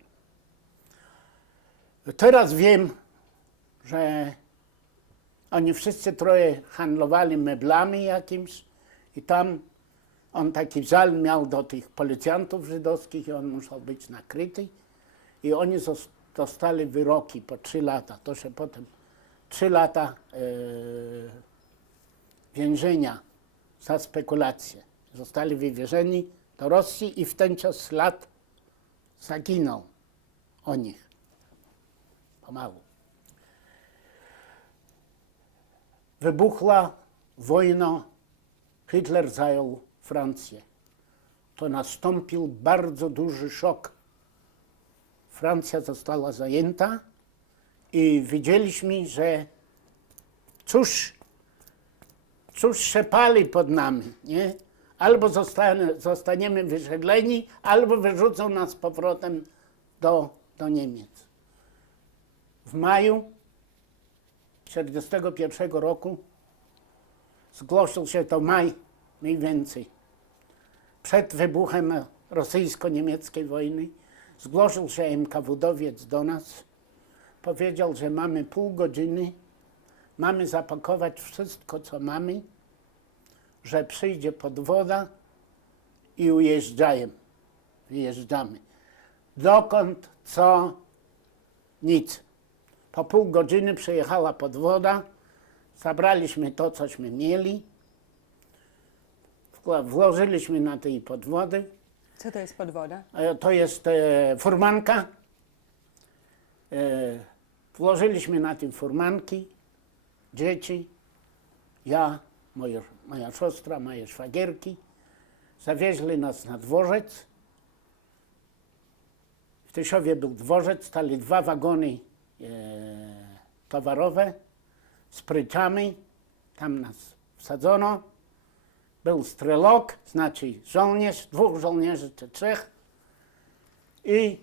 Teraz wiem, że oni wszyscy troje handlowali meblami jakimś i tam on taki żal miał do tych policjantów żydowskich i on musiał być nakryty i oni dostali wyroki po 3 lata. To się potem 3 lata więzienia za spekulacje. Zostali wywiezieni do Rosji i w ten czas lat zaginął o nich. Pomału. Wybuchła wojna, Hitler zajął Francję. To nastąpił bardzo duży szok. Francja została zajęta i widzieliśmy, że cóż się pali pod nami, nie? Albo zostaniemy wysiedleni, albo wyrzucą nas z powrotem do Niemiec. W maju 1941 roku zgłosił się to maj mniej więcej. Przed wybuchem rosyjsko-niemieckiej wojny zgłosił się NKWD-owiec do nas. Powiedział, że mamy pół godziny, mamy zapakować wszystko, co mamy, że przyjdzie podwoda i wyjeżdżamy. Dokąd, co, nic. Po pół godziny przyjechała podwoda, zabraliśmy to, cośmy mieli, włożyliśmy na tej podwody. Co to jest podwoda? To jest furmanka. Włożyliśmy na tym furmanki, dzieci, ja, moja siostra, moje szwagierki. Zawieźli nas na dworzec. W Tyszowie był dworzec, stali 2 wagony towarowe z pryczami. Tam nas wsadzono. Był strelok, znaczy żołnierz, 2 żołnierzy czy 3. I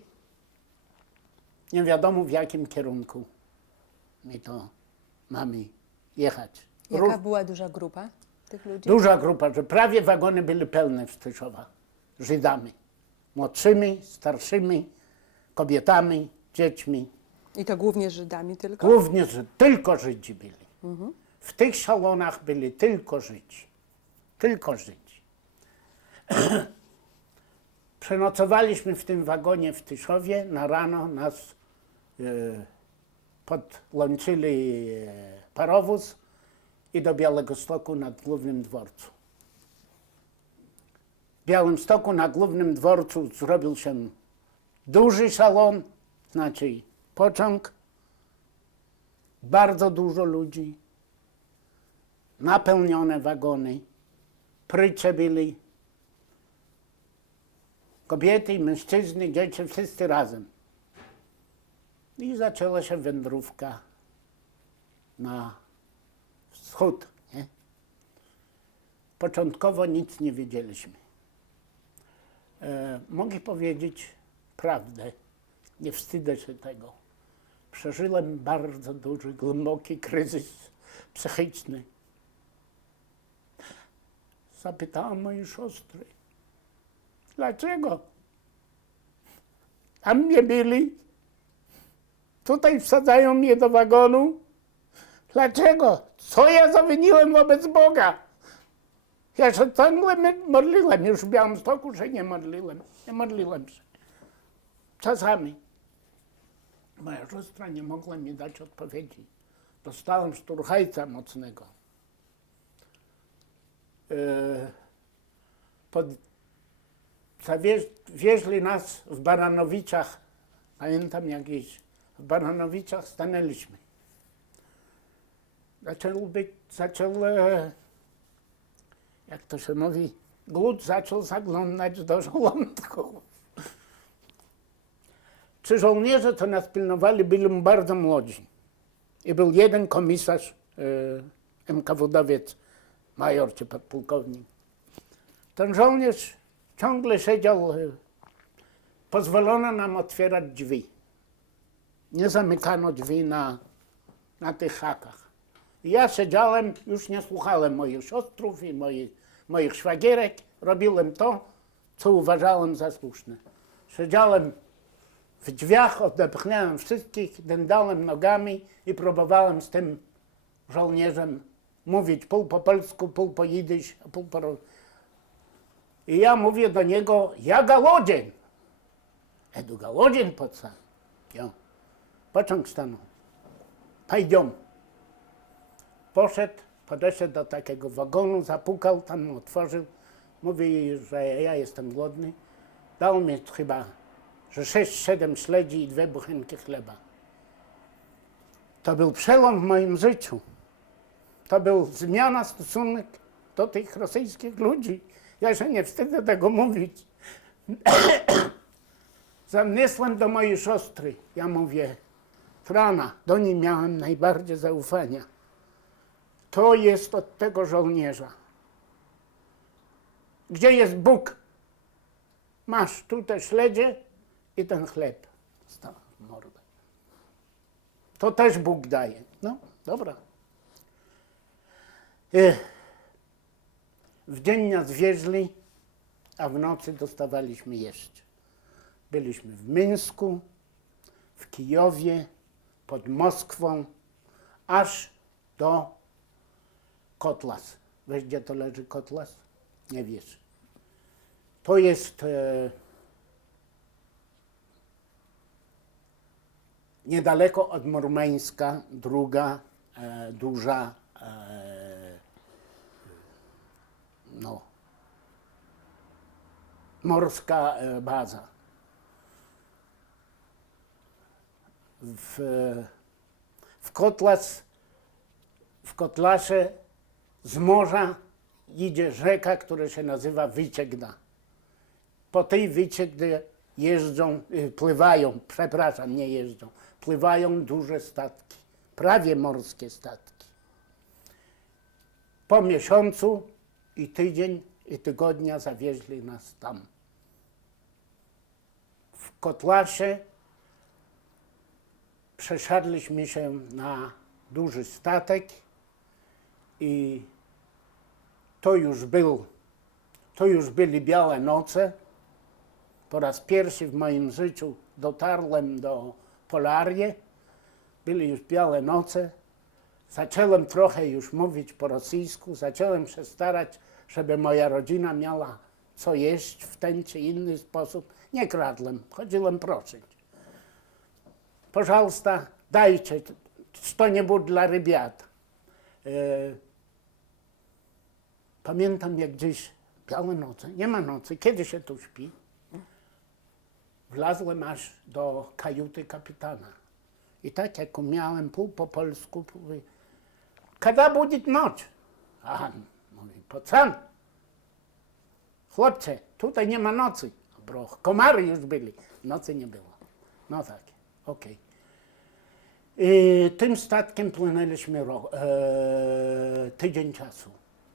nie wiadomo, w jakim kierunku my to mamy jechać. Jaka była duża grupa tych ludzi? Duża grupa, że prawie wagony były pełne z Tyszowa Żydami. Młodszymi, starszymi, kobietami, dziećmi. I to głównie Żydami tylko? Głównie tylko Żydzi byli. W tych salonach byli tylko Żydzi. Tylko Żydzi. Przenocowaliśmy w tym wagonie w Tyszowie. Na rano nas podłączyli parowóz i do Białegostoku na Głównym Dworcu. W Białymstoku na Głównym Dworcu zrobił się duży salon, znaczy pociąg, bardzo dużo ludzi, napełnione wagony, prycze byli, kobiety, mężczyźni, dzieci, wszyscy razem. I zaczęła się wędrówka na wschód. Nie? Początkowo nic nie wiedzieliśmy. Mogę powiedzieć prawdę, nie wstydzę się tego. Przeżyłem bardzo duży, głęboki kryzys psychiczny. Zapytałam mojej siostry, dlaczego? Tam mnie byli, tutaj wsadzają mnie do wagonu. Dlaczego? Co ja zawiniłem wobec Boga? Ja się ciągle modliłem, już w Białymstoku się nie modliłem się. Czasami. Moja siostra nie mogła mi dać odpowiedzi. Dostałem szturchajca mocnego. Wieźli nas w Baranowiczach. Pamiętam jakieś. W Baranowiczach stanęliśmy. Jak to się mówi, głód zaczął zaglądać do żołądków. Ci żołnierze, co nas pilnowali, byli bardzo młodzi. I był jeden komisarz, NKWD-owiec, major czy podpułkownik. Ten żołnierz ciągle siedział, pozwolono nam otwierać drzwi. Nie zamykano drzwi na tych hakach. Ja siedziałem, już nie słuchałem moich siostrów i moich szwagierek. Robiłem to, co uważałem za słuszne. Siedziałem w drzwiach, odepchnąłem wszystkich, dędałem nogami i próbowałem z tym żołnierzem mówić pół po polsku, pół po jidysz, a pół po... I ja mówię do niego, ja голоден. Du голоден, пацан? Ja. Pociąg stanął. Pойдем. Podeszedł do takiego wagonu, zapukał, tam otworzył. Mówi, że ja jestem głodny. Dał mi chyba, że 6-7 śledzi i 2 buchenki chleba. To był przełom w moim życiu. To był zmiana stosunek do tych rosyjskich ludzi. Ja się nie wstydzę tego mówić. Zaniosłem do mojej siostry. Ja mówię, Frana, do niej miałem najbardziej zaufania. To jest od tego żołnierza. Gdzie jest Bóg? Masz tu te śledzie i ten chleb. Stał w mordę. To też Bóg daje. No, dobra. W dzień nas wieźli, a w nocy dostawaliśmy jeść. Byliśmy w Mińsku, w Kijowie, pod Moskwą, aż do Kotlas. Wiesz, gdzie to leży Kotlas? Nie wiesz. To jest niedaleko od Murmańska, druga duża morska baza. W Kotlasie z morza idzie rzeka, która się nazywa Wyciegna. Po tej Wyciegnie pływają duże statki, prawie morskie statki. Po miesiącu i tydzień i tygodnia zawieźli nas tam. W Kotlasie przesiadliśmy się na duży statek i to już byli białe noce. Po raz pierwszy w moim życiu dotarłem do Polarii. Byli już białe noce. Zacząłem trochę już mówić po rosyjsku. Zacząłem się starać, żeby moja rodzina miała co jeść w ten czy inny sposób. Nie kradłem, chodziłem prosić. Пожалуйста, dajcie что-нибудь dla rybiat. Pamiętam, jak gdzieś białe noce, nie ma nocy, kiedy się tu śpi? Wlazłem aż do kajuty kapitana. I tak jak umiałem, pół po polsku, mówi, kada будет noc? A mówi, pацан, chłopcze, tutaj nie ma nocy. Bro, komary już byli, nocy nie było. No tak, okej. I tym statkiem płynęliśmy tydzień czasu.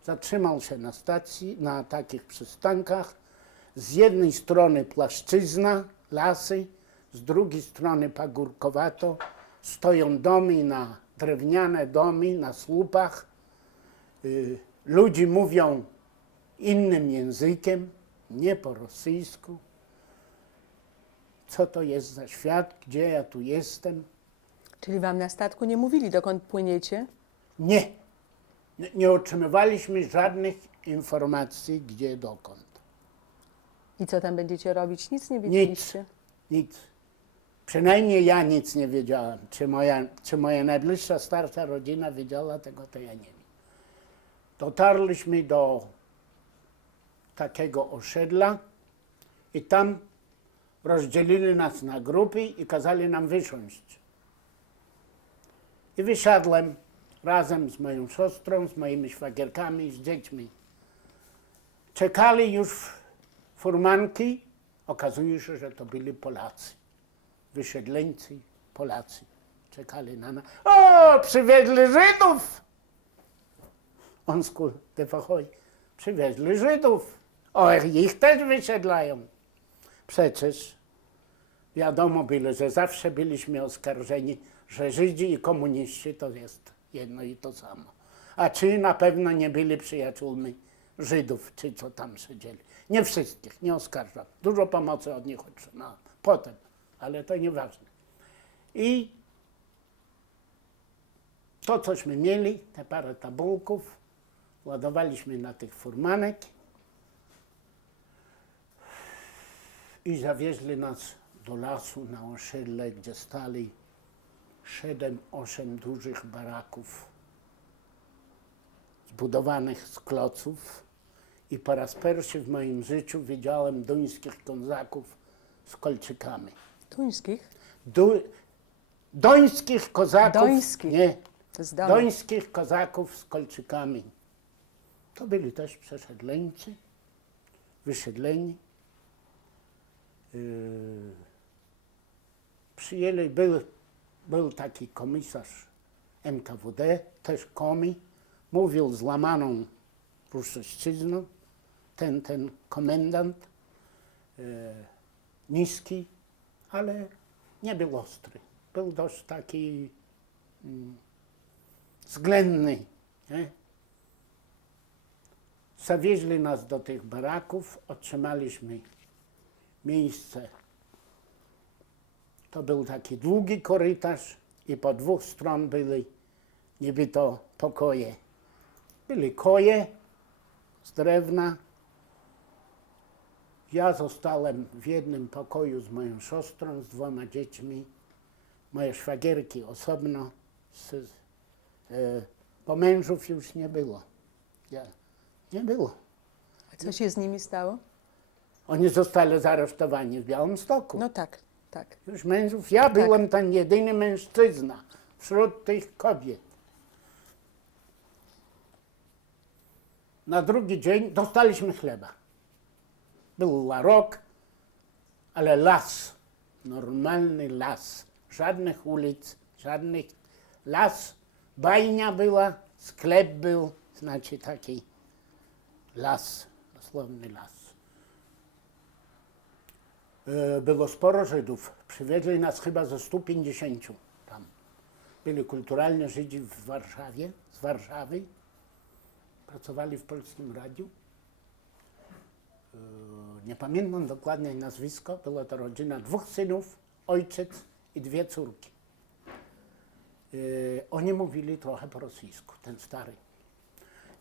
Zatrzymał się na stacji, na takich przystankach. Z jednej strony płaszczyzna, lasy, z drugiej strony pagórkowato. Stoją domy, drewniane domy na słupach. Ludzie mówią innym językiem, nie po rosyjsku. Co to jest za świat, gdzie ja tu jestem? Czyli wam na statku nie mówili, dokąd płyniecie? Nie. Nie otrzymywaliśmy żadnych informacji, gdzie, dokąd. I co tam będziecie robić? Nic nie wiedzieliście? Nic. Przynajmniej ja nic nie wiedziałem. Czy moja najbliższa, starsza rodzina wiedziała tego, to ja nie wiem. Dotarliśmy do takiego osiedla i tam rozdzielili nas na grupy i kazali nam wysiąść. I wysiadłem razem z moją siostrą, z moimi szwagierkami, z dziećmi. Czekali już furmanki. Okazuje się, że to byli Polacy. Wysiedleńcy, Polacy. Czekali na nas. O, przywieźli Żydów! On przywieźli Żydów. O, ich też wysiedlają. Przecież wiadomo było, że zawsze byliśmy oskarżeni, że Żydzi i komuniści to jest jedno i to samo. A ci na pewno nie byli przyjaciółmi Żydów, czy co tam siedzieli. Nie wszystkich, nie oskarżam. Dużo pomocy od nich otrzymałem. Potem, ale to nieważne. I to, cośmy mieli, te parę tabulków, ładowaliśmy na tych furmanek i zawieźli nas do lasu na osiedle, gdzie stali 7-8 dużych baraków zbudowanych z kloców i po raz pierwszy w moim życiu widziałem duńskich kozaków z kolczykami. Tuńskich? Dońskich kozaków, Dońskich. nie, Z domu. dońskich kozaków z kolczykami. To byli też przesiedleńcy, wysiedleni. Przyjęli, był taki komisarz NKWD, też komi, mówił z łamaną ruszczyzną, ten komendant, niski, ale nie był ostry. Był dość taki względny. Nie? Zawieźli nas do tych baraków, otrzymaliśmy miejsce. To był taki długi korytarz i po dwóch stron byli niby to pokoje. Byli koje z drewna. Ja zostałem w jednym pokoju z moją siostrą, z 2 dziećmi. Moje szwagierki osobno, bo mężów już nie było. Nie było. A co się z nimi stało? Oni zostali zaresztowani w Białymstoku. No tak, tak. Już mężów, ja byłem ten jedyny mężczyzna wśród tych kobiet. Na drugi dzień dostaliśmy chleba. Był larok, ale las, normalny las. Żadnych ulic, żadnych las. Bajnia była, sklep był, znaczy taki las, dosłowny las. Było sporo Żydów. Przywieźli nas chyba ze 150 tam. Byli kulturalni Żydzi w Warszawie, z Warszawy. Pracowali w Polskim Radiu. Nie pamiętam dokładnie nazwisko. Była to rodzina 2 synów, ojciec i 2 córki. Oni mówili trochę po rosyjsku, ten stary.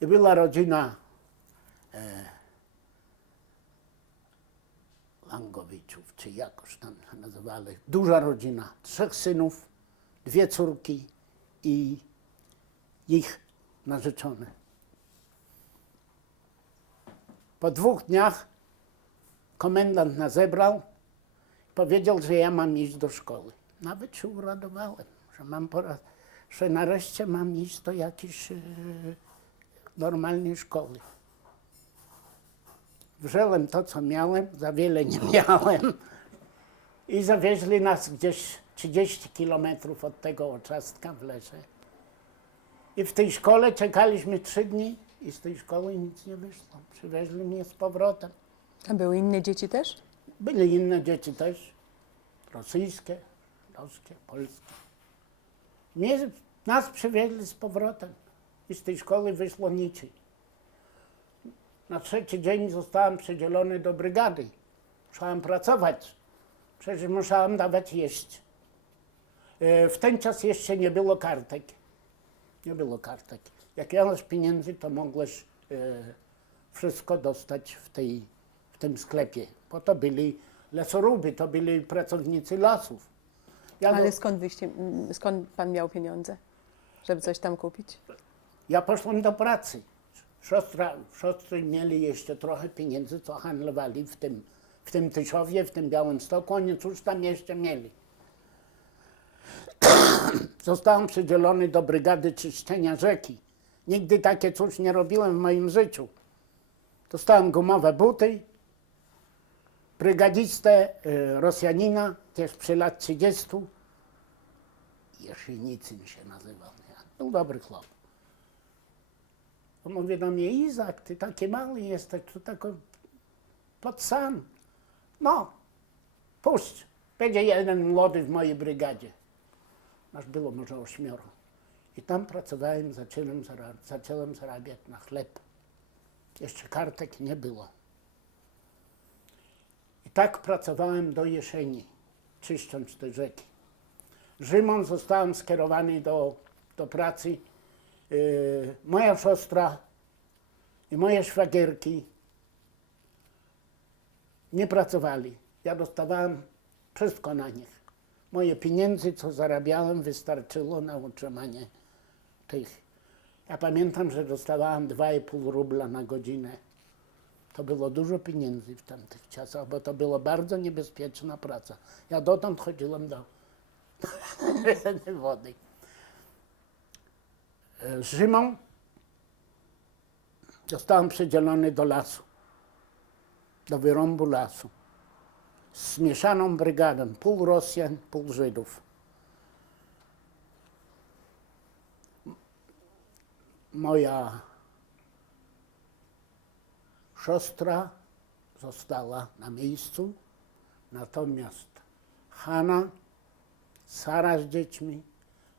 I była rodzina Langowiczów, czy jakoś tam nazywali. Duża rodzina, 3 synów, 2 córki i ich narzeczone. Po 2 dniach komendant nas zebrał i powiedział, że ja mam iść do szkoły. Nawet się uradowałem, że nareszcie mam iść do jakiejś normalnej szkoły. Wziąłem to, co miałem, za wiele nie miałem i zawieźli nas gdzieś 30 kilometrów od tego oczastka w lesie. I w tej szkole czekaliśmy 3 dni i z tej szkoły nic nie wyszło. Przywieźli mnie z powrotem. A były inne dzieci też? Byli inne dzieci też, rosyjskie, żydowskie, polskie. Nas przywieźli z powrotem i z tej szkoły wyszło niczym. Na 3 dzień zostałem przydzielony do brygady. Musiałem pracować. Przecież musiałem dawać jeść. W ten czas jeszcze nie było kartek. Nie było kartek. Jak miałeś pieniędzy, to mogłeś wszystko dostać w tym sklepie. Bo to byli lesoruby, to byli pracownicy lasów. Ale skąd pan miał pieniądze, żeby coś tam kupić? Ja poszłem do pracy. Siostry mieli jeszcze trochę pieniędzy, co handlowali w tym Tyszowie, w tym Białymstoku. Oni cóż tam jeszcze mieli. Zostałem przydzielony do brygady czyszczenia rzeki. Nigdy takie coś nie robiłem w moim życiu. Dostałem gumowe buty, brygadzistę Rosjanina, też przy lat 30. Jeszynicyn się nazywał. Był dobry chłop. On mówi do mnie: Izak, ty taki mały jesteś, tu taki pacan. No, puść, będzie jeden młody w mojej brygadzie. Nas było może 8. I tam pracowałem, zacząłem zarabiać na chleb. Jeszcze kartek nie było. I tak pracowałem do jesieni, czyszcząc te rzeki. Zimą zostałem skierowany do pracy. Moja siostra i moje szwagierki nie pracowali. Ja dostawałem wszystko na nich. Moje pieniędzy, co zarabiałem, wystarczyło na utrzymanie tych. Ja pamiętam, że dostawałem 2,5 rubla na godzinę. To było dużo pieniędzy w tamtych czasach, bo to była bardzo niebezpieczna praca. Ja dotąd chodziłem do wody. Zimą zostałem przydzielony do lasu, do wyrąbu lasu, z mieszaną brygadą, pół Rosjan, pół Żydów. Moja siostra została na miejscu, natomiast Hanna, Sara z dziećmi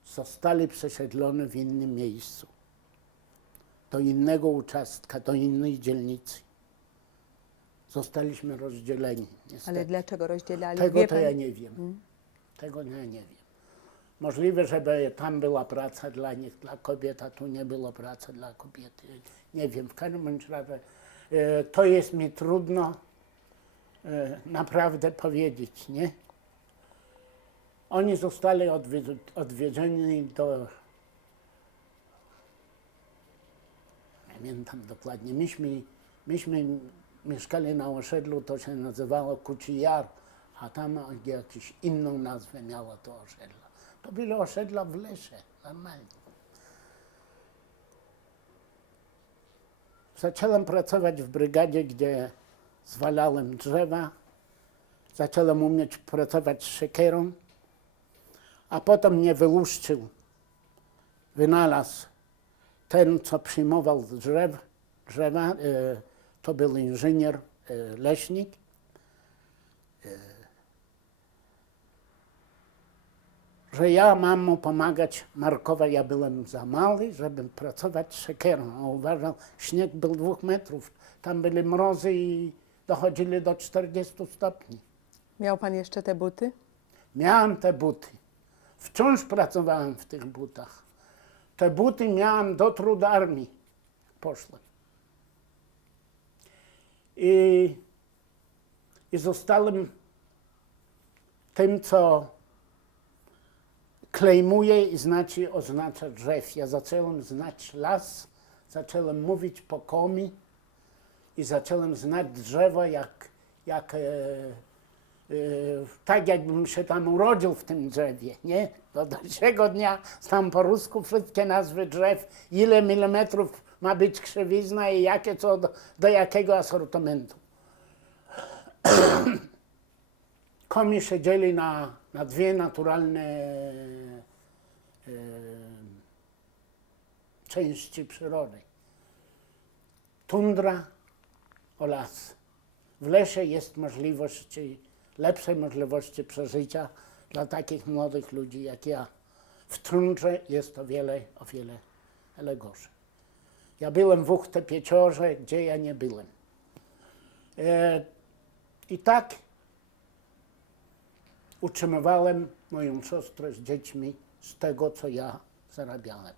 zostali przesiedlone w innym miejscu, do innego uczastka, do innej dzielnicy. Zostaliśmy rozdzieleni, niestety. Ale dlaczego rozdzielali? Tego Wie to pan? ja nie wiem. Tego ja nie wiem. Możliwe, żeby tam była praca dla nich, dla kobiet, a tu nie było pracy dla kobiet. Nie wiem, w każdym razie to jest mi trudno naprawdę powiedzieć, nie? Oni zostali odwiedzeni do... Nie pamiętam dokładnie. Myśmy mieszkali na osiedlu, to się nazywało Kucijar, a tam jakąś inną nazwę miało to osiedle. To były osiedla w lesie, normalnie. Zacząłem pracować w brygadzie, gdzie zwalałem drzewa. Zacząłem umieć pracować z siekierą, a potem mnie wyłuszczył wynalazł ten, co przyjmował drzewa, to był inżynier, leśnik. Że ja mam mu pomagać Markowa, ja byłem za mały, żeby pracować siekierą. A uważał, śnieg był 2 metrów, tam były mrozy i dochodzili do 40 stopni. Miał pan jeszcze te buty? Miałem te buty. Wciąż pracowałem w tych butach. Te buty miałem do trudu armii. Poszłem. I zostałem tym, co klejmuje i oznacza drzew. Ja zacząłem znać las, zacząłem mówić po komi i zacząłem znać drzewo tak jakbym się tam urodził w tym drzewie, nie? Do dzisiejszego dnia znam po rusku wszystkie nazwy drzew, ile milimetrów ma być krzywizna i jakie co do jakiego asortymentu. Komi siedzieli na 2 naturalne części przyrody. Tundra o las. W lesie jest lepsze możliwości przeżycia dla takich młodych ludzi jak ja. W tundrze jest o wiele gorzej. Ja byłem w Uchtę-Pieciorze, gdzie ja nie byłem. I tak utrzymywałem moją siostrę z dziećmi z tego, co ja zarabiałem.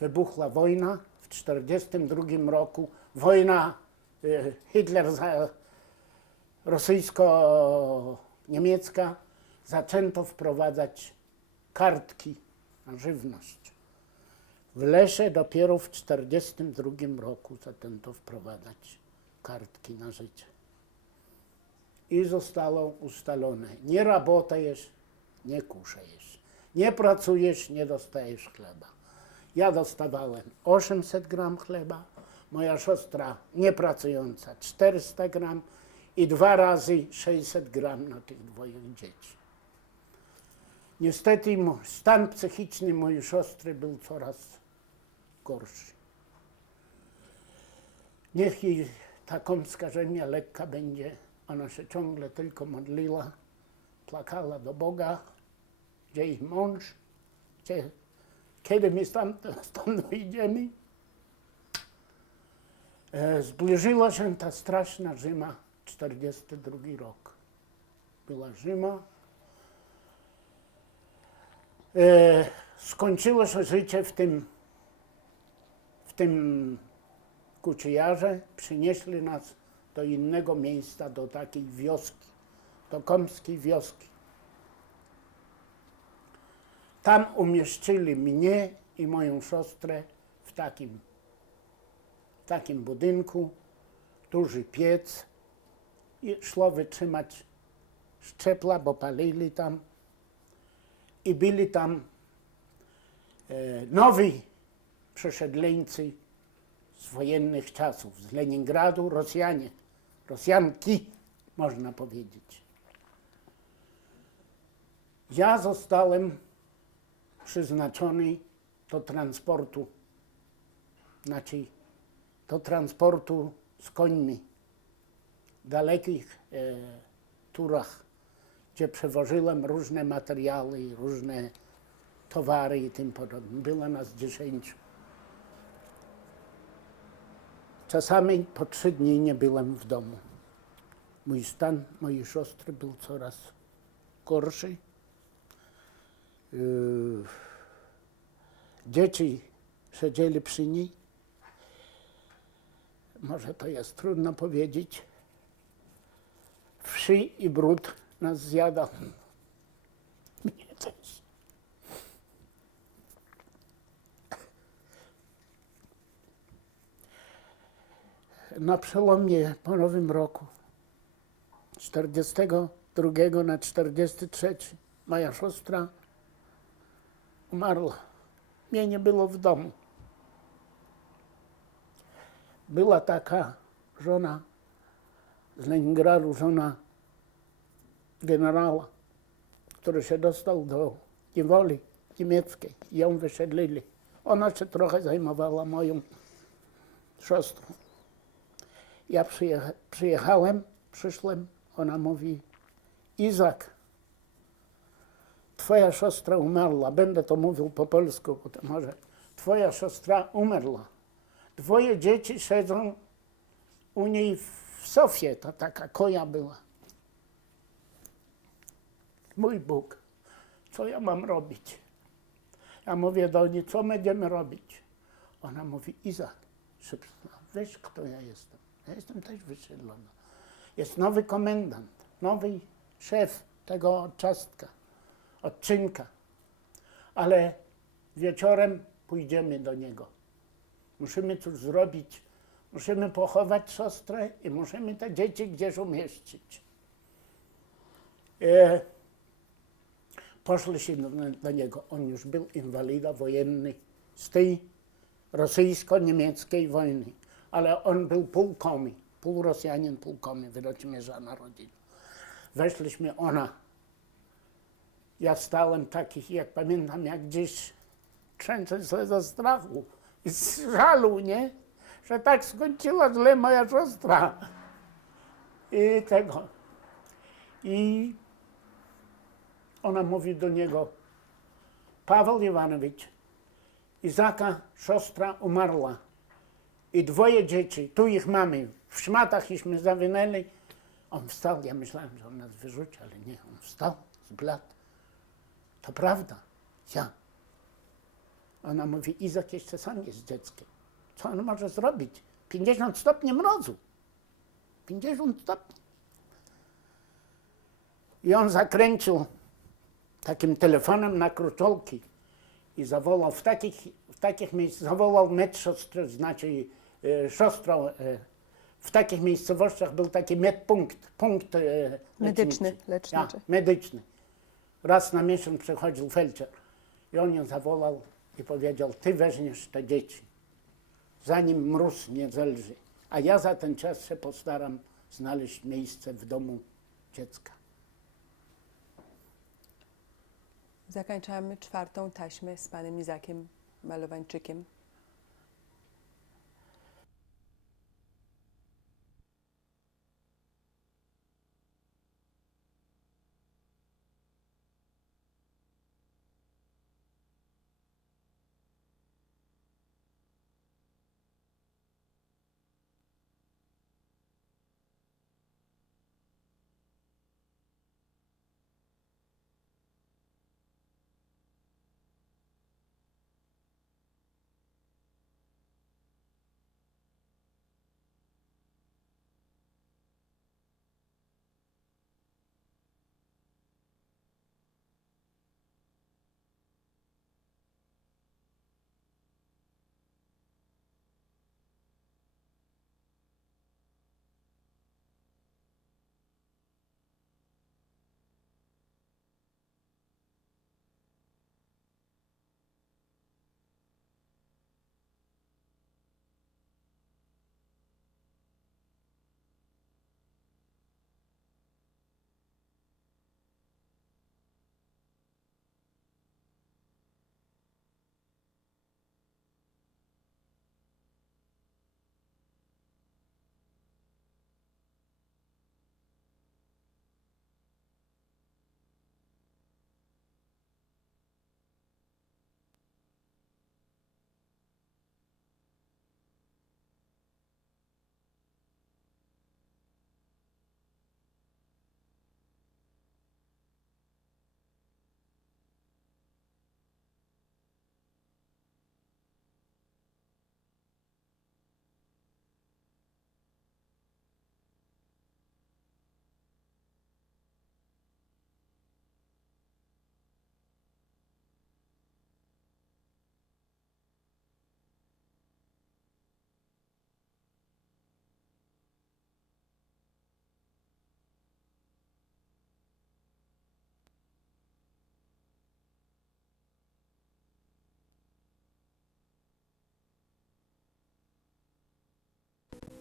Wybuchła wojna w 1942 roku. Wojna Hitler rosyjsko-niemiecka, zaczęto wprowadzać kartki na żywność. W lesie dopiero w 1942 roku zaczęto wprowadzać kartki na życie. I zostało ustalone, nie работаешь, nie kuszajesz, nie pracujesz, nie dostajesz chleba. Ja dostawałem 800 gram chleba, moja siostra niepracująca 400 gram i 2 razy 600 gram na tych 2 dzieci. Niestety stan psychiczny mojej siostry był coraz gorszy. Niech jej taką skażenia lekka będzie. Ona się ciągle tylko modliła, płakała do Boga, gdzie ich mąż, kiedy my stąd wyjdziemy. Zbliżyła się ta straszna zima, 1942 rok. Była zima. Skończyło się życie w tym Kucijarze. Przynieśli nas do innego miejsca, do takiej wioski, do komskiej wioski. Tam umieścili mnie i moją siostrę w takim budynku, duży piec i szło wytrzymać z ciepła, bo palili tam i byli tam nowi przesiedleńcy z wojennych czasów, z Leningradu, Rosjanie, Rosjanki, można powiedzieć. Ja zostałem przeznaczony do transportu, znaczy do transportu z końmi w dalekich turach, gdzie przewoziłem różne materiały, różne towary i tym podobne. Było nas 10. Czasami po 3 dni nie byłem w domu. Mój stan mojej siostry był coraz gorszy. Dzieci siedzieli przy niej. Może to jest trudno powiedzieć. Wsi i brud nas zjadał. Mnie też. Na przełomie po Nowym Roku, 42 na 43, moja siostra umarła. Mnie nie było w domu. Była taka żona z Leningradu, żona generała, który się dostał do niewoli niemieckiej i ją wysiedlili. Ona się trochę zajmowała moją siostrą. Ja przyszłem, ona mówi: Izak, twoja siostra umarła. Będę to mówił po polsku, bo to może. Twoja siostra umarła. 2 dzieci siedzą u niej w sofie, to taka koja była. Mój Bóg, co ja mam robić? Ja mówię do niej, co będziemy robić? Ona mówi: Izak, szybko, wiesz, kto ja jestem? Ja jestem też wysiedlona. Jest nowy komendant, nowy szef tego odcinka. Ale wieczorem pójdziemy do niego. Musimy coś zrobić. Musimy pochować siostrę i musimy te dzieci gdzieś umieścić. Poszliśmy do niego. On już był inwalida wojenny z tej rosyjsko-niemieckiej wojny. Ale on był pół komi, pół Rosjanin, pół komi, Włodzimierza narodził. Weszliśmy, ja stałem takich, jak pamiętam, jak gdzieś trzęsę się ze strachu i z żalu, nie? Że tak skończyła źle moja siostra. I ona mówi do niego: Paweł Iwanowicz, Izaka siostra umarła. I 2 dzieci, tu ich mamy, w szmatach iśmy zawinęli. On wstał, ja myślałem, że on nas wyrzuci, ale nie, on wstał, zbladł. To prawda, ja. Ona mówi: Izak jeszcze sam jest dzieckiem. Co on może zrobić? 50 stopni mrozu. 50 stopni. I on zakręcił takim telefonem na kruczolki i zawołał w takich miejscach, zawołał medsiostry, znaczy siostrą. W takich miejscowościach był taki punkt Medyczny, leczniczy. Ja, medyczny. Raz na miesiąc przychodził felczer i on ją zawołał i powiedział: ty weźmiesz te dzieci, zanim mróz nie zelży, a ja za ten czas się postaram znaleźć miejsce w domu dziecka. Zakończamy 4. taśmę z panem Izakiem Malowańczykiem.